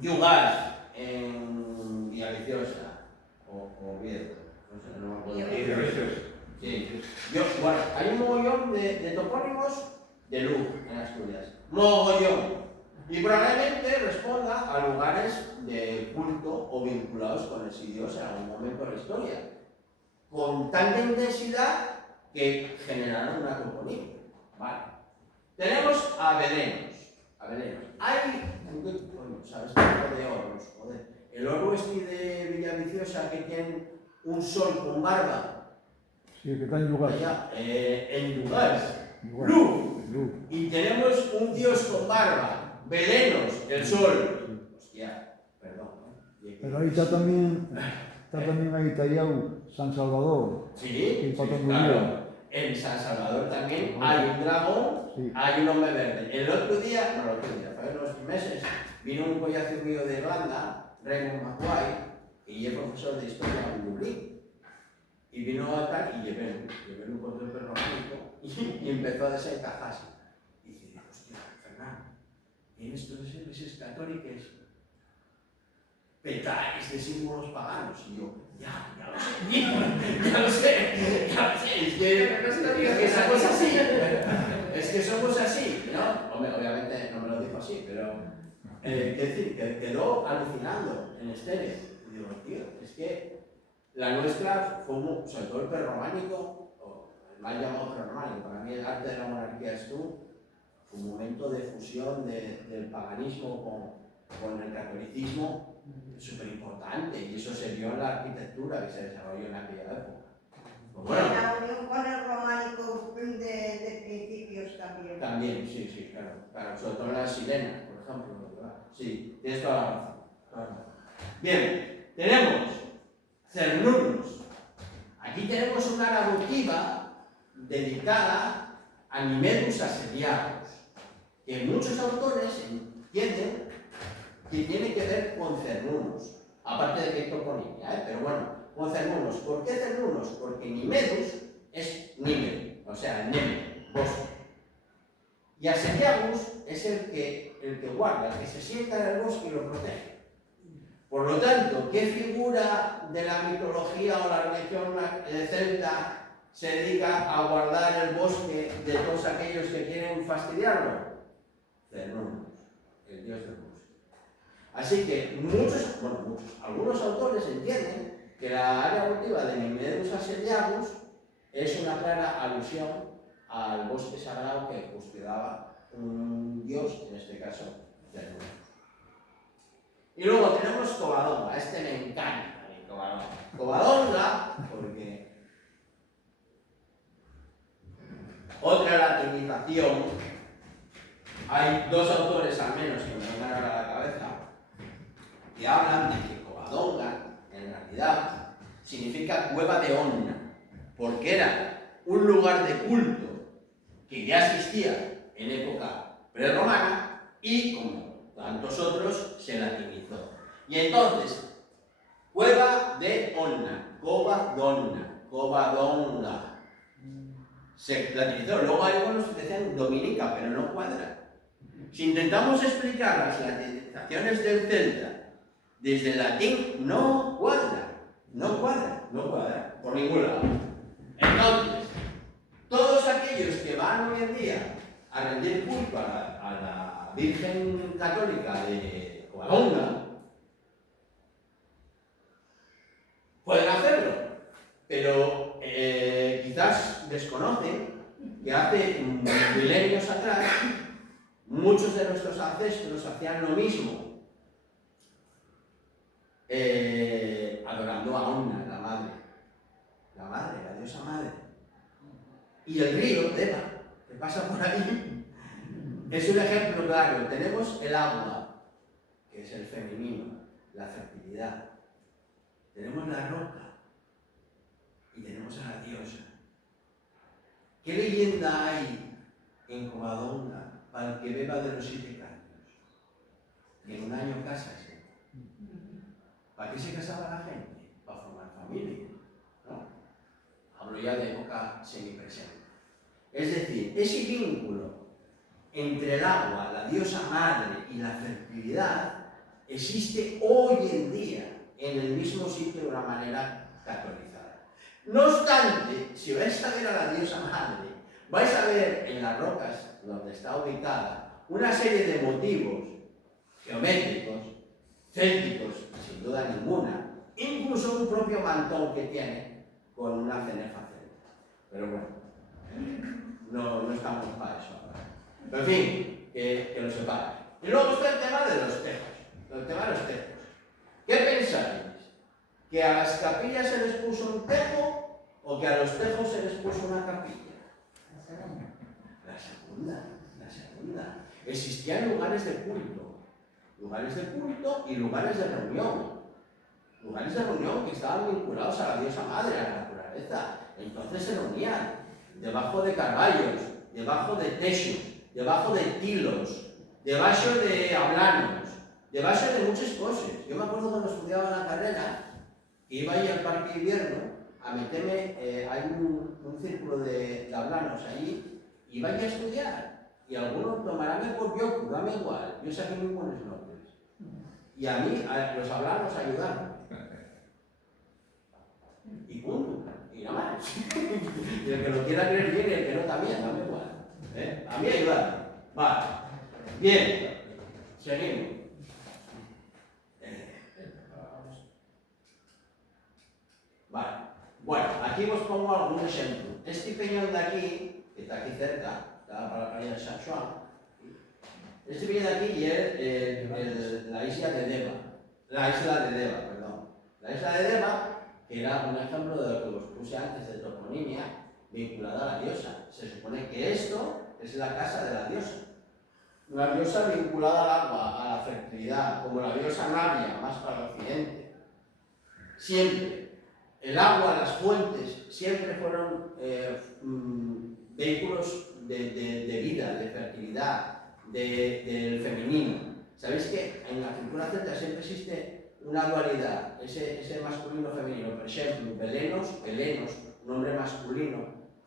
Yugaz en Villaviciosa o Oviedo, no me acuerdo. Sí. Bueno, hay un mogollón de topónimos de Lug en Asturias, mogollón. Y probablemente responda a lugares de culto o vinculados con ese dios en algún momento de la historia, con tanta intensidad que generaron una toponimia. Vale. Tenemos a Belenos. Hay, ¿sabes qué tipo de oros? Joder. El oro este de Villaviciosa que tiene un sol con barba, Sí, que está en lugar. allá, en lugares, Lugar. luz, Luz. y tenemos un dios con barba, Belenos, el sol. Hostia, perdón. Pero ahí está también ahí tallado San Salvador. Sí, El patrón claro. En San Salvador también hay un dragón, Sí. hay un hombre verde. El otro día, fue en unos meses, vino un collazo mío de Irlanda, Raymond McQuay, y es profesor de historia en Dublín. Y vino a tal y llevé un control perromántico y empezó a desencajarse. Y dice, hostia, Fernando, en estos iglesias católicas petáis de símbolos paganos. Y yo, ya lo sé, ya lo sé, es que somos así, es que somos así, ¿no? Hombre, obviamente no me lo dijo así, pero, es decir, que quedó alucinando en estéreo. Y digo, tío, es que la nuestra fue, sobre todo el prerrománico, o el mal llamado prerrománico, para mí el arte de la monarquía es tú, fue un momento de fusión del paganismo con el catolicismo súper importante, y eso se vio en la arquitectura que se desarrolló en aquella época. Pues bueno, La unión con el románico de principios también. también, sí, claro, sobre todo en las sirenas, por ejemplo, ¿verdad? Sí, tienes toda la razón, toda la razón. Bien, tenemos Cernunnos. Aquí tenemos una narrativa dedicada a Nimedus asediados, que muchos autores entienden que tiene que ver con Cernunnos, aparte de que toponimia, pero bueno, con Cernunnos. ¿Por qué Cernunnos? Porque Nimedus es Nímero, o sea, Neme, bosque. Y Asediagus es el que guarda, el que se sienta en el bosque y lo protege. Por lo tanto, ¿qué figura de la mitología o la religión celta se dedica a guardar el bosque de todos aquellos que quieren fastidiarlo? Cernunnos, el dios del bosque. Así que algunos autores entienden que la área evolutiva de Nimedus asediagus es una clara alusión al bosque sagrado que custodiaba un dios, en este caso, Cernunnos. Y luego tenemos Covadonga, este me encanta, Covadonga. Covadonga, porque otra latinización, hay dos autores al menos que me van a dar a la cabeza, que hablan de que Covadonga, en realidad, significa cueva de Onna, porque era un lugar de culto que ya existía en época prerromana y, como tantos otros, se latinizó. Y entonces, cueva de Onna, Covadonga, se latinizó. Luego hay algunos que decían dominica, pero no cuadra. Si intentamos explicar las latinizaciones del celta desde el latín, no cuadra, por ningún lado. Entonces, todos aquellos que van hoy en día a rendir culto a la Virgen Católica de Covadonga pueden hacerlo, pero quizás desconocen que hace milenios atrás muchos de nuestros ancestros hacían lo mismo, adorando a Onna, la diosa madre. Y el río, Deva, que pasa por ahí, es un ejemplo claro. Tenemos el agua, que es el femenino, la fertilidad. Tenemos la roca y tenemos a la diosa. ¿Qué leyenda hay en Covadonga para el que beba de los 7 caños? Que en un año casase. ¿Para qué se casaba la gente? Para formar familia, ¿no? Hablo ya de época semipresente. Es decir, ese vínculo entre el agua, la diosa madre y la fertilidad existe hoy en día en el mismo sitio de una manera catolizada. No obstante, si vais a ver a la diosa madre, vais a ver en las rocas donde está ubicada una serie de motivos geométricos, célticos, sin duda ninguna, incluso un propio mantón que tiene con una cenefa celta. Pero bueno, no estamos para eso ahora. Pero en fin, que lo sepáis. Y luego está el tema de los tejos. El tema de los tejos. ¿Qué pensáis ¿Que a las capillas se les puso un tejo o que a los tejos se les puso una capilla? La segunda. Existían lugares de culto y lugares de reunión. Lugares de reunión que estaban vinculados a la diosa madre, a la naturaleza. Entonces se reunían debajo de carballos, debajo de techos, debajo de tilos, debajo de hablanos, debajo de muchas cosas. Yo me acuerdo cuando estudiaba la carrera, que iba ahí al parque de invierno a meterme, hay un círculo de hablanos allí, iba ahí a estudiar. Y algunos tomarán por yo, dame igual, yo saqué muy buenas notas. Y a mí, los hablanos ayudaron. Y punto, y nada más. Y el que lo quiera creer bien y el que no también, dame igual. A mí ayudaron. Vale. Bien, seguimos. Vale. Bueno, aquí os pongo algún ejemplo. Este peñón de aquí, que está aquí cerca, está para la playa de San Juan, este peñón de aquí es la isla de Deva. La isla de Deva, que era un ejemplo de lo que os puse antes de toponimia vinculada a la diosa. Se supone que esto es la casa de la diosa. Una diosa vinculada al agua, a la fertilidad, como la diosa Navia, más para el occidente. Siempre. El agua, las fuentes, siempre fueron vehículos de vida, de fertilidad, del femenino. ¿Sabéis que en la cultura celta siempre existe una dualidad, ese masculino-femenino? Por ejemplo, Belenos, un hombre masculino,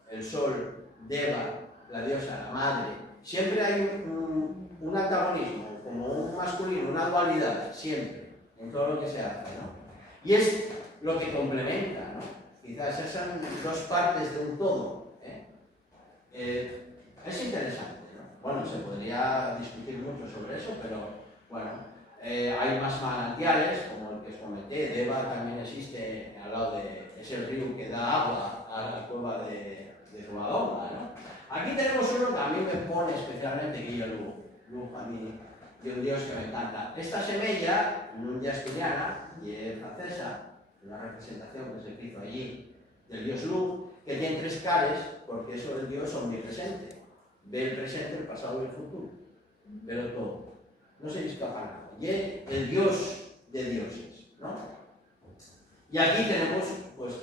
el sol, Deva, la diosa, la madre. Siempre hay un antagonismo, como un masculino, una dualidad, siempre, en todo lo que se hace, ¿no? Y es lo que complementa, ¿no? Quizás esas son dos partes de un todo. Es interesante, ¿no? Bueno, se podría discutir mucho sobre eso, pero bueno, hay más manantiales, como el que os comenté. Deva también existe al lado de ese río que da agua a la cueva de Covadonga, ¿no? Aquí tenemos uno que a mí me pone especialmente Guillo Luz, a mí, de un dios que me encanta. Esta semilla, no es asturiana y es francesa, una representación que se hizo allí del dios Luz, que tiene tres caras, porque eso del dios omnipresente. Ve el presente, el pasado y el futuro. Pero todo. No se escapa nada. Y es el dios de dioses, ¿no? Y aquí tenemos, pues,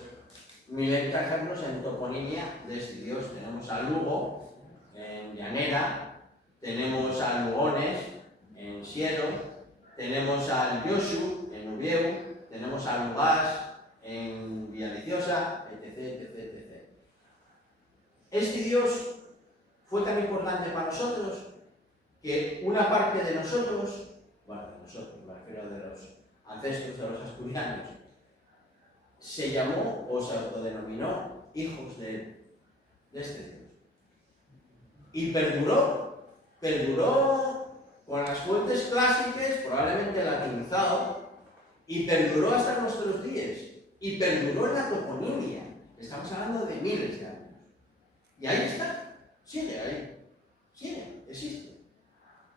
miles de ejemplos en toponimia de este dios. Tenemos a Lugo, en Llanera, tenemos a Lugones, en Siero, tenemos al Yoshu, en Ubieu, tenemos a Lugás, en Villaviciosa, etc. Este dios fue tan importante para nosotros que una parte de nosotros, bueno, de nosotros, me refiero de los ancestros de los asturianos, se llamó o se autodenominó hijos de este dios. Y perduró con las fuentes clásicas, probablemente latinizado, y perduró hasta nuestros días, y perduró en la toponimia. Estamos hablando de miles de años. Y ahí está, sigue ahí, existe.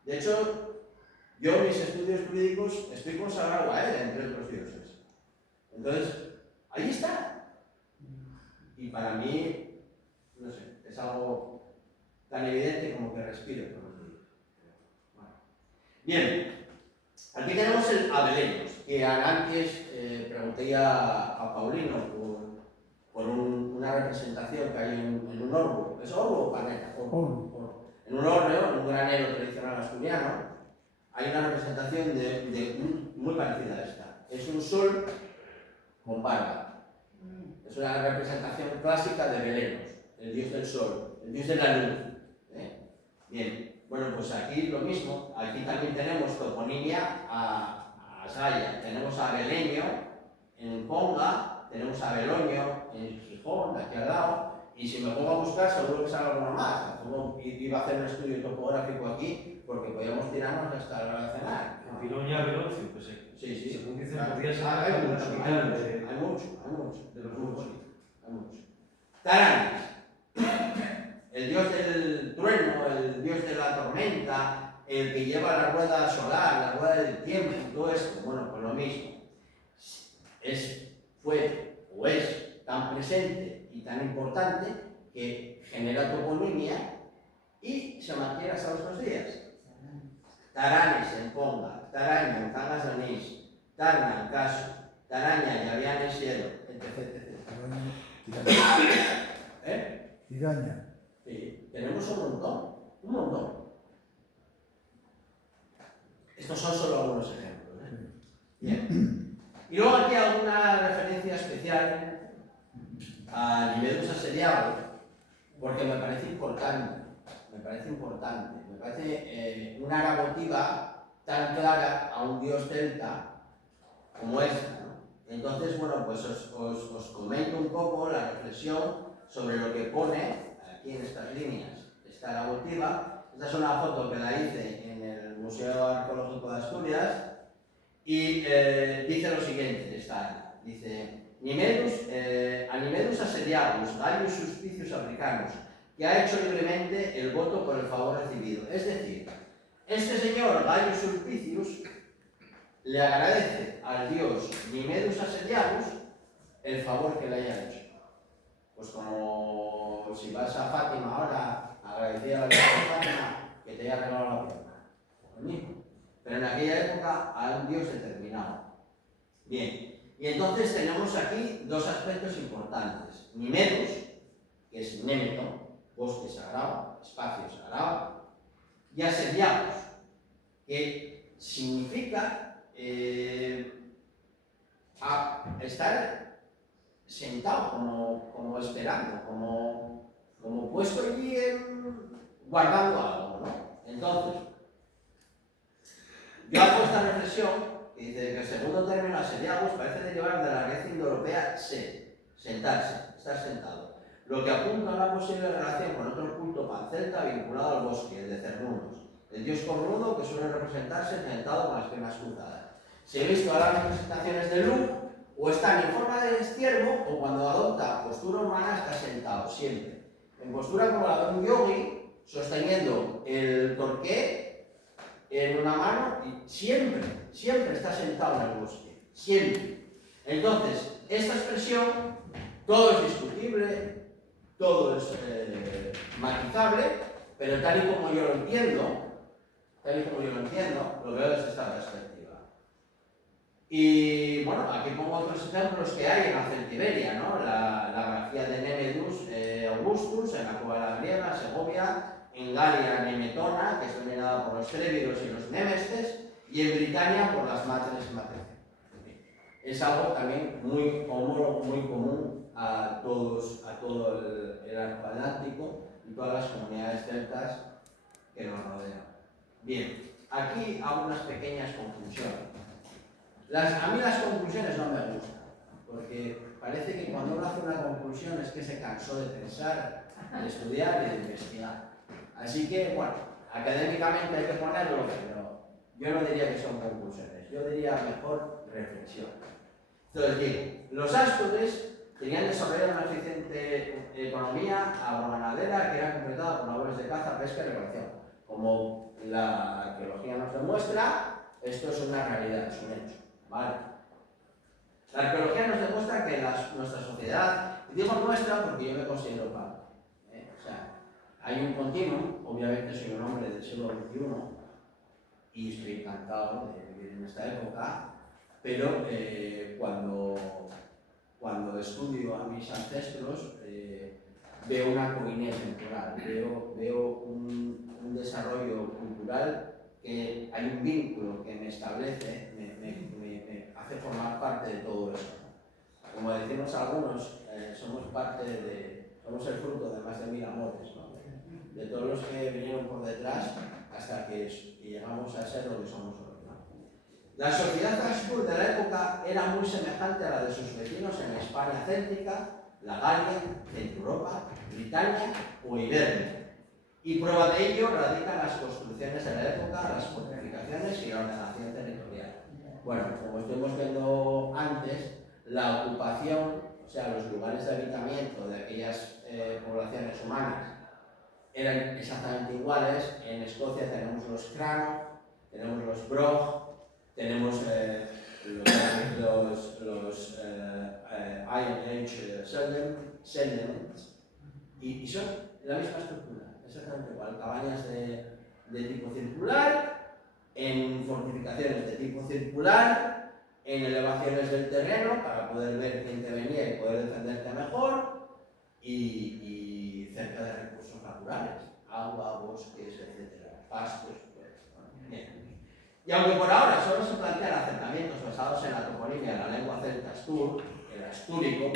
De hecho, yo en mis estudios jurídicos estoy consagrado a él, entre otros dioses. Entonces, ahí está. Y para mí, no sé, es algo tan evidente como que respiro por los días. Bueno. Bien, aquí tenemos el Abeleños, que antes pregunté a Paulino por una representación que hay en un orbo. ¿Es orbo o panera? Orbo. En un hórreo, en un granero tradicional asturiano, hay una representación muy parecida a esta. Es un sol con barba. Es una representación clásica de Belenos, el dios del sol, el dios de la luz. Bien, bueno, pues aquí lo mismo. Aquí también tenemos toponimia a Saya. Tenemos a Beleño en Ponga, tenemos a Beloño en Gijón, aquí al lado. Y si me pongo a buscar, seguro que sale alguno más. Iba a hacer un estudio topográfico aquí, porque podíamos tirarnos hasta la hora de cenar. En Piloña, Beloncio, pues sí. según dicen, podría ser hay la capital de... Hay mucho. De los grupos, hay mucho. Taranis, el dios del trueno, el dios de la tormenta, el que lleva la rueda solar, la rueda del tiempo, todo esto. Bueno, pues lo mismo. Es fue o es tan presente y tan importante que genera toponimia y se mantiene hasta nuestros días. Taranes en Ponga, Taraña en Cangas de Onís, Tarna en Caso, Taraña y Avian en Cielo, etc. ¿Eh? Tiraña. Sí, tenemos un montón. Estos son solo algunos ejemplos. Bien. Y luego aquí alguna referencia especial a Nivedus asediago, porque me parece importante. Me parece una narrativa tan clara a un dios celta como esta, ¿no? Entonces, bueno, pues os comento un poco la reflexión sobre lo que pone aquí en estas líneas. Esta narrativa, esta es una foto que la hice en el Museo Arqueológico de Asturias y dice lo siguiente, dice a Nimedus asediagus, Gaius Suspicius africanus, que ha hecho libremente el voto por el favor recibido. Es decir, este señor Gaius Sulpicius le agradece al dios Nimedus asediagus el favor que le haya hecho. Pues como si vas a Fátima ahora a agradecer a la Virgen de Fátima que te haya regalado la pierna. Lo mismo. Pero en aquella época a un dios determinado. Bien, y entonces tenemos aquí dos aspectos importantes. Nimedus, que es Németo, bosque sagrado, espacio sagrado, y asediados, que significa estar sentado, como esperando, como puesto allí guardando algo, ¿no? Entonces, yo hago esta reflexión que dice que el segundo término asediados parece derivar de la raíz indoeuropea sentarse, estar sentado, lo que apunta a una posible relación con otro culto pancelta vinculado al bosque, el de Cernunnos, el dios cornudo que suele representarse sentado con las piernas cruzadas. Se ha visto ahora las representaciones de Luke, o están en forma de ciervo, o cuando adopta postura humana está sentado, siempre. En postura como la de un yogi, sosteniendo el torqué en una mano, y siempre está sentado en el bosque, siempre. Entonces, esta expresión, todo es discutible, todo es matizable, pero tal y como yo lo entiendo, lo veo desde esta perspectiva. Y bueno, aquí pongo otros ejemplos que hay en la Celtiberia, ¿no? La grafía de Nemedus Augustus en la cueva de la Griega, Segovia, en Galia Nemetona, que es dominada por los trévidos y los nemestes, y en Britania por las matres matrices. Es algo también muy común a todo el arco atlántico y todas las comunidades celtas que nos rodean. Bien, aquí hago unas pequeñas conclusiones. A mí las conclusiones no me gustan, porque parece que cuando uno hace una conclusión es que se cansó de pensar, de estudiar y de investigar. Así que, bueno, académicamente hay que ponerlo, pero yo no diría que son conclusiones, yo diría mejor reflexión. Entonces digo, los ástures tenían desarrollado una eficiente economía agroganadera que era completada por labores de caza, pesca y recolección. Como la arqueología nos demuestra, esto es una realidad, es un hecho. ¿Vale? La arqueología nos demuestra que nuestra sociedad, y digo nuestra porque yo me considero parte, o sea, hay un continuum, obviamente soy un hombre del siglo XXI y estoy encantado de vivir en esta época, pero cuando estudio a mis ancestros veo una coinés temporal, veo un desarrollo cultural que hay un vínculo que me establece, me hace formar parte de todo eso. Como decimos algunos, somos el fruto de más de 1000 amores, ¿no? De todos los que vinieron por detrás hasta que llegamos a ser lo que somos hoy, ¿no? La sociedad astur de la época era muy semejante a la de sus vecinos en la España céltica, la Galia, Centro Europa, Britania o Iberia. Y prueba de ello radican las construcciones de la época, las fortificaciones y la ordenación territorial. Bueno, como estuvimos viendo antes, la ocupación, o sea, los lugares de habitamiento de aquellas poblaciones humanas eran exactamente iguales. En Escocia tenemos los Crano, tenemos los Brog, tenemos Iron Age settlements, y son la misma estructura, exactamente igual, cabañas de tipo circular, en fortificaciones de tipo circular, en elevaciones del terreno para poder ver quién te venía y poder defenderte mejor, y cerca de recursos naturales, agua, bosques, etcétera, pastos, pues, bien. Y aunque por ahora solo se plantean acercamientos basados en la toponimia de la lengua celta astur, el astúrico,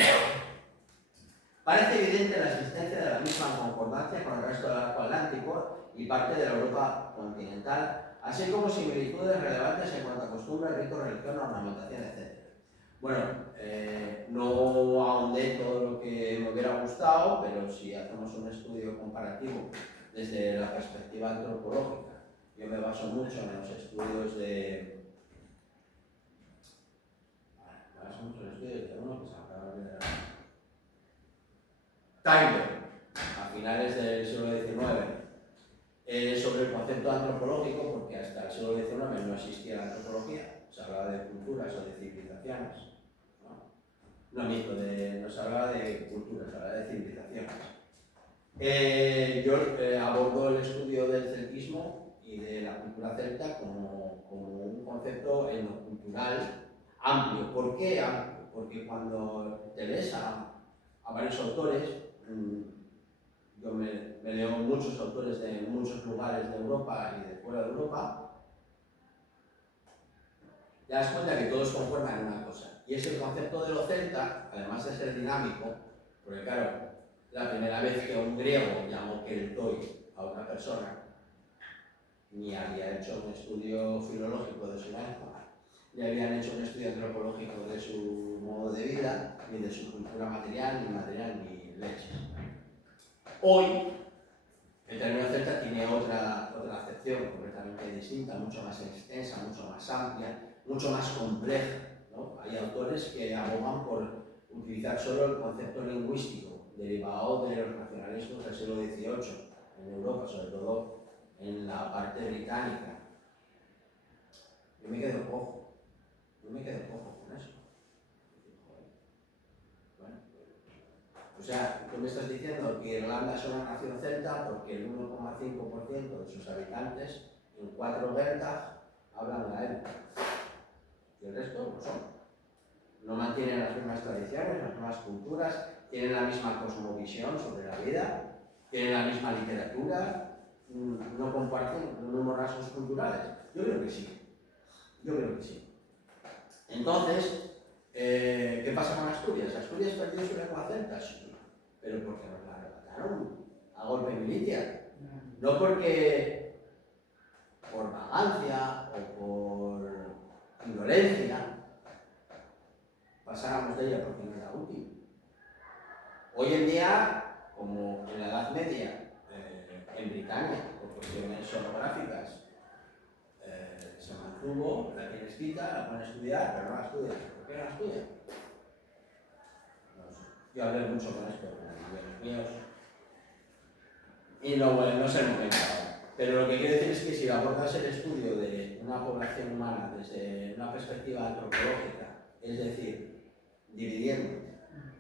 parece evidente la existencia de la misma concordancia con el resto del arco atlántico y parte de la Europa continental, así como similitudes relevantes en cuanto a costumbres, ritos, religión, ornamentación, etc. Bueno, no ahondé todo lo que me hubiera gustado, pero si hacemos un estudio comparativo desde la perspectiva antropológica, yo me baso mucho en los estudios de... Me baso mucho en los estudios de uno que se acaba de ver. Taylor, a finales del siglo XIX, sobre el concepto antropológico, porque hasta el siglo XIX no existía la antropología, se hablaba de culturas o de civilizaciones. No mismo, no se hablaba de culturas, se hablaba de civilizaciones. Yo abordo el estudio del celtismo y de la cultura celta como un concepto etnocultural amplio. ¿Por qué amplio? Porque cuando te lees a varios autores, yo me leo muchos autores de muchos lugares de Europa y de fuera de Europa, te das cuenta que todos conforman en una cosa, y es el concepto de lo celta, además de ser dinámico, porque claro, la primera vez que un griego llamó keltoi a otra persona, ni había hecho un estudio filológico de su lengua, ni habían hecho un estudio antropológico de su modo de vida, ni de su cultura material, ni inmaterial, ni leches. Hoy, el término celta tiene otra acepción completamente distinta, mucho más extensa, mucho más amplia, mucho más compleja, ¿no? Hay autores que abogan por utilizar solo el concepto lingüístico, derivado de los nacionalismos del siglo XVIII, en Europa, sobre todo en la parte británica. Yo me quedo cojo con eso. Bueno, o sea, tú me estás diciendo que Irlanda es una nación celta porque el 1,5% de sus habitantes, en 4 Gaeltacht, hablan gaélico. Y el resto no son. No mantienen las mismas tradiciones, las mismas culturas, tienen la misma cosmovisión sobre la vida, tienen la misma literatura, no comparten los mismos rasgos culturales. Yo creo que sí. Entonces, ¿qué pasa con Asturias? ¿Asturias perdió su lengua celta? Sí, pero porque nos la arrebataron a golpe militar. No porque por vagancia o por violencia pasáramos de ella porque no era útil. Hoy en día, como en la Edad Media, en Britania, por cuestiones sonográficas, se mantuvo, la tiene escrita, la pueden estudiar, pero no la estudian. ¿Por qué no la estudian? No sé. Yo hablé mucho con esto, con los míos, y no sé el momento ahora. Pero lo que quiero decir es que si abordas el estudio de una población humana desde una perspectiva antropológica, es decir, dividiendo,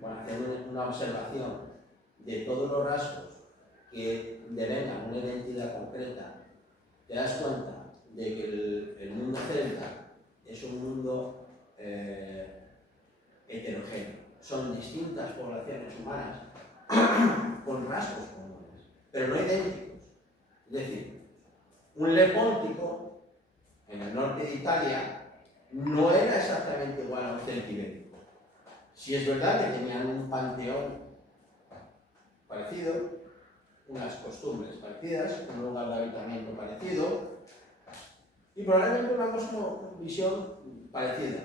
haciendo una observación de todos los rasgos que devengan una identidad concreta, te das cuenta de que el mundo celta es un mundo heterogéneo. Son distintas poblaciones humanas con rasgos comunes, pero no idénticos. Es decir, un lepóntico en el norte de Italia no era exactamente igual a un celtibérico. Si es verdad que tenían un panteón parecido, unas costumbres parecidas, un lugar de habitamiento parecido y probablemente una cosmovisión parecida,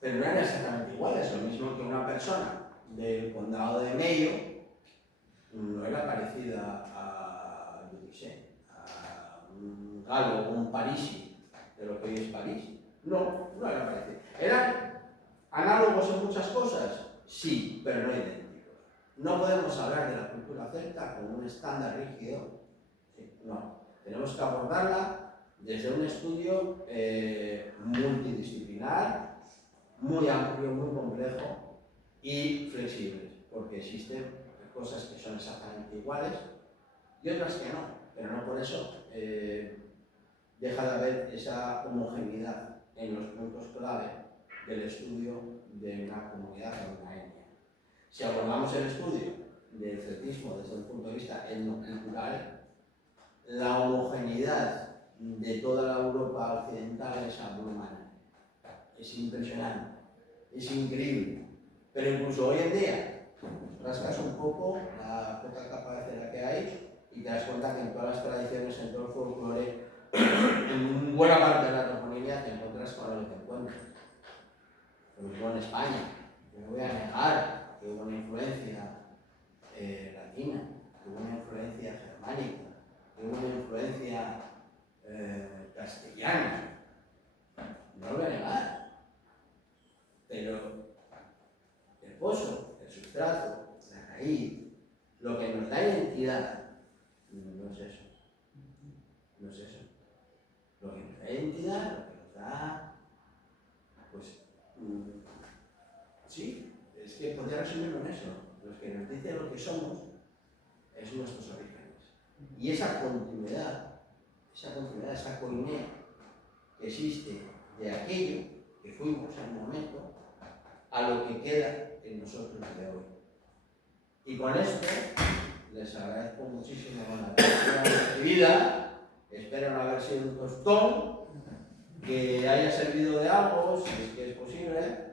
pero no eran exactamente iguales. Lo mismo que una persona del condado de Mayo no era parecida a, yo qué sé, a un galo o un parisi de lo que hoy es París. No eran parecidos. ¿Eran análogos en muchas cosas? Sí, pero no idénticos. No podemos hablar de la cultura celta como un estándar rígido. Sí, no. Tenemos que abordarla desde un estudio multidisciplinar, muy amplio, muy complejo y flexible, porque existen cosas que son exactamente iguales y otras que no, pero no por eso deja de haber esa homogeneidad en los puntos clave del estudio de una comunidad o una etnia. Si abordamos el estudio del celtismo desde un punto de vista etnocultural, la homogeneidad de toda la Europa occidental es abrumadora. Es impresionante, es increíble. Pero incluso hoy en día, rascas un poco la poca capa de cera que hay y te das cuenta que en todas las tradiciones, en todo el folclore, en buena parte de la toponimia te encuentras con lo que te encuentras. Lo mismo en España. Yo no voy a negar que hubo una influencia latina, que hubo una influencia germánica, que hubo una influencia castellana. No lo voy a negar. Pero el pozo, el sustrato, la raíz, lo que nos da identidad, no es eso. No es eso. Lo que nos da identidad, lo que nos da, pues, sí, es que podría resumirlo en eso. Lo que nos dice lo que somos es nuestros orígenes. Y esa continuidad, esa coinea que existe de aquello que fuimos en un momento a lo que queda en nosotros de hoy. Y con esto les agradezco muchísimo la atención recibida. Espero no haber sido un tostón, que haya servido de algo, si es que es posible.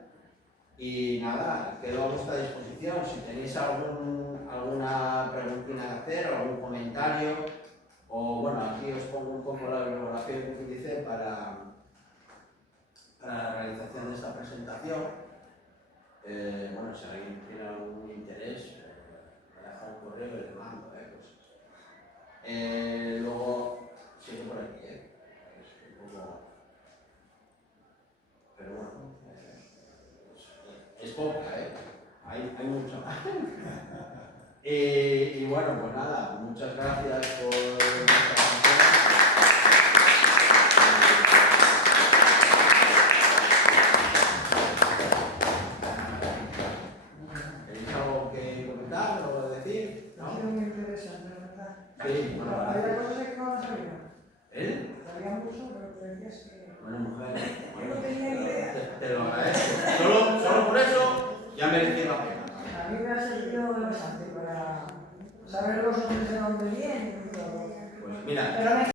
Y nada, quedo a vuestra disposición. Si tenéis alguna preguntina que hacer, algún comentario, o bueno, aquí os pongo un poco la bibliografía que utilicé para la realización de esta presentación. Bueno, si alguien tiene algún interés, me deja un correo y le mando cosas. Luego, sigo por aquí, es un poco... Pero bueno, es poca, hay mucho más. Y bueno, pues nada, muchas gracias por vuestra atención. ¿Tenéis algo que comentar o decir? Ha sido muy interesante, ¿verdad? Sí, bueno, Había gracias. cosas que no sabía. ¿Él? Sabía mucho, pero decías que... Bueno, mujer, Yo no tenía ni idea. te lo agradezco.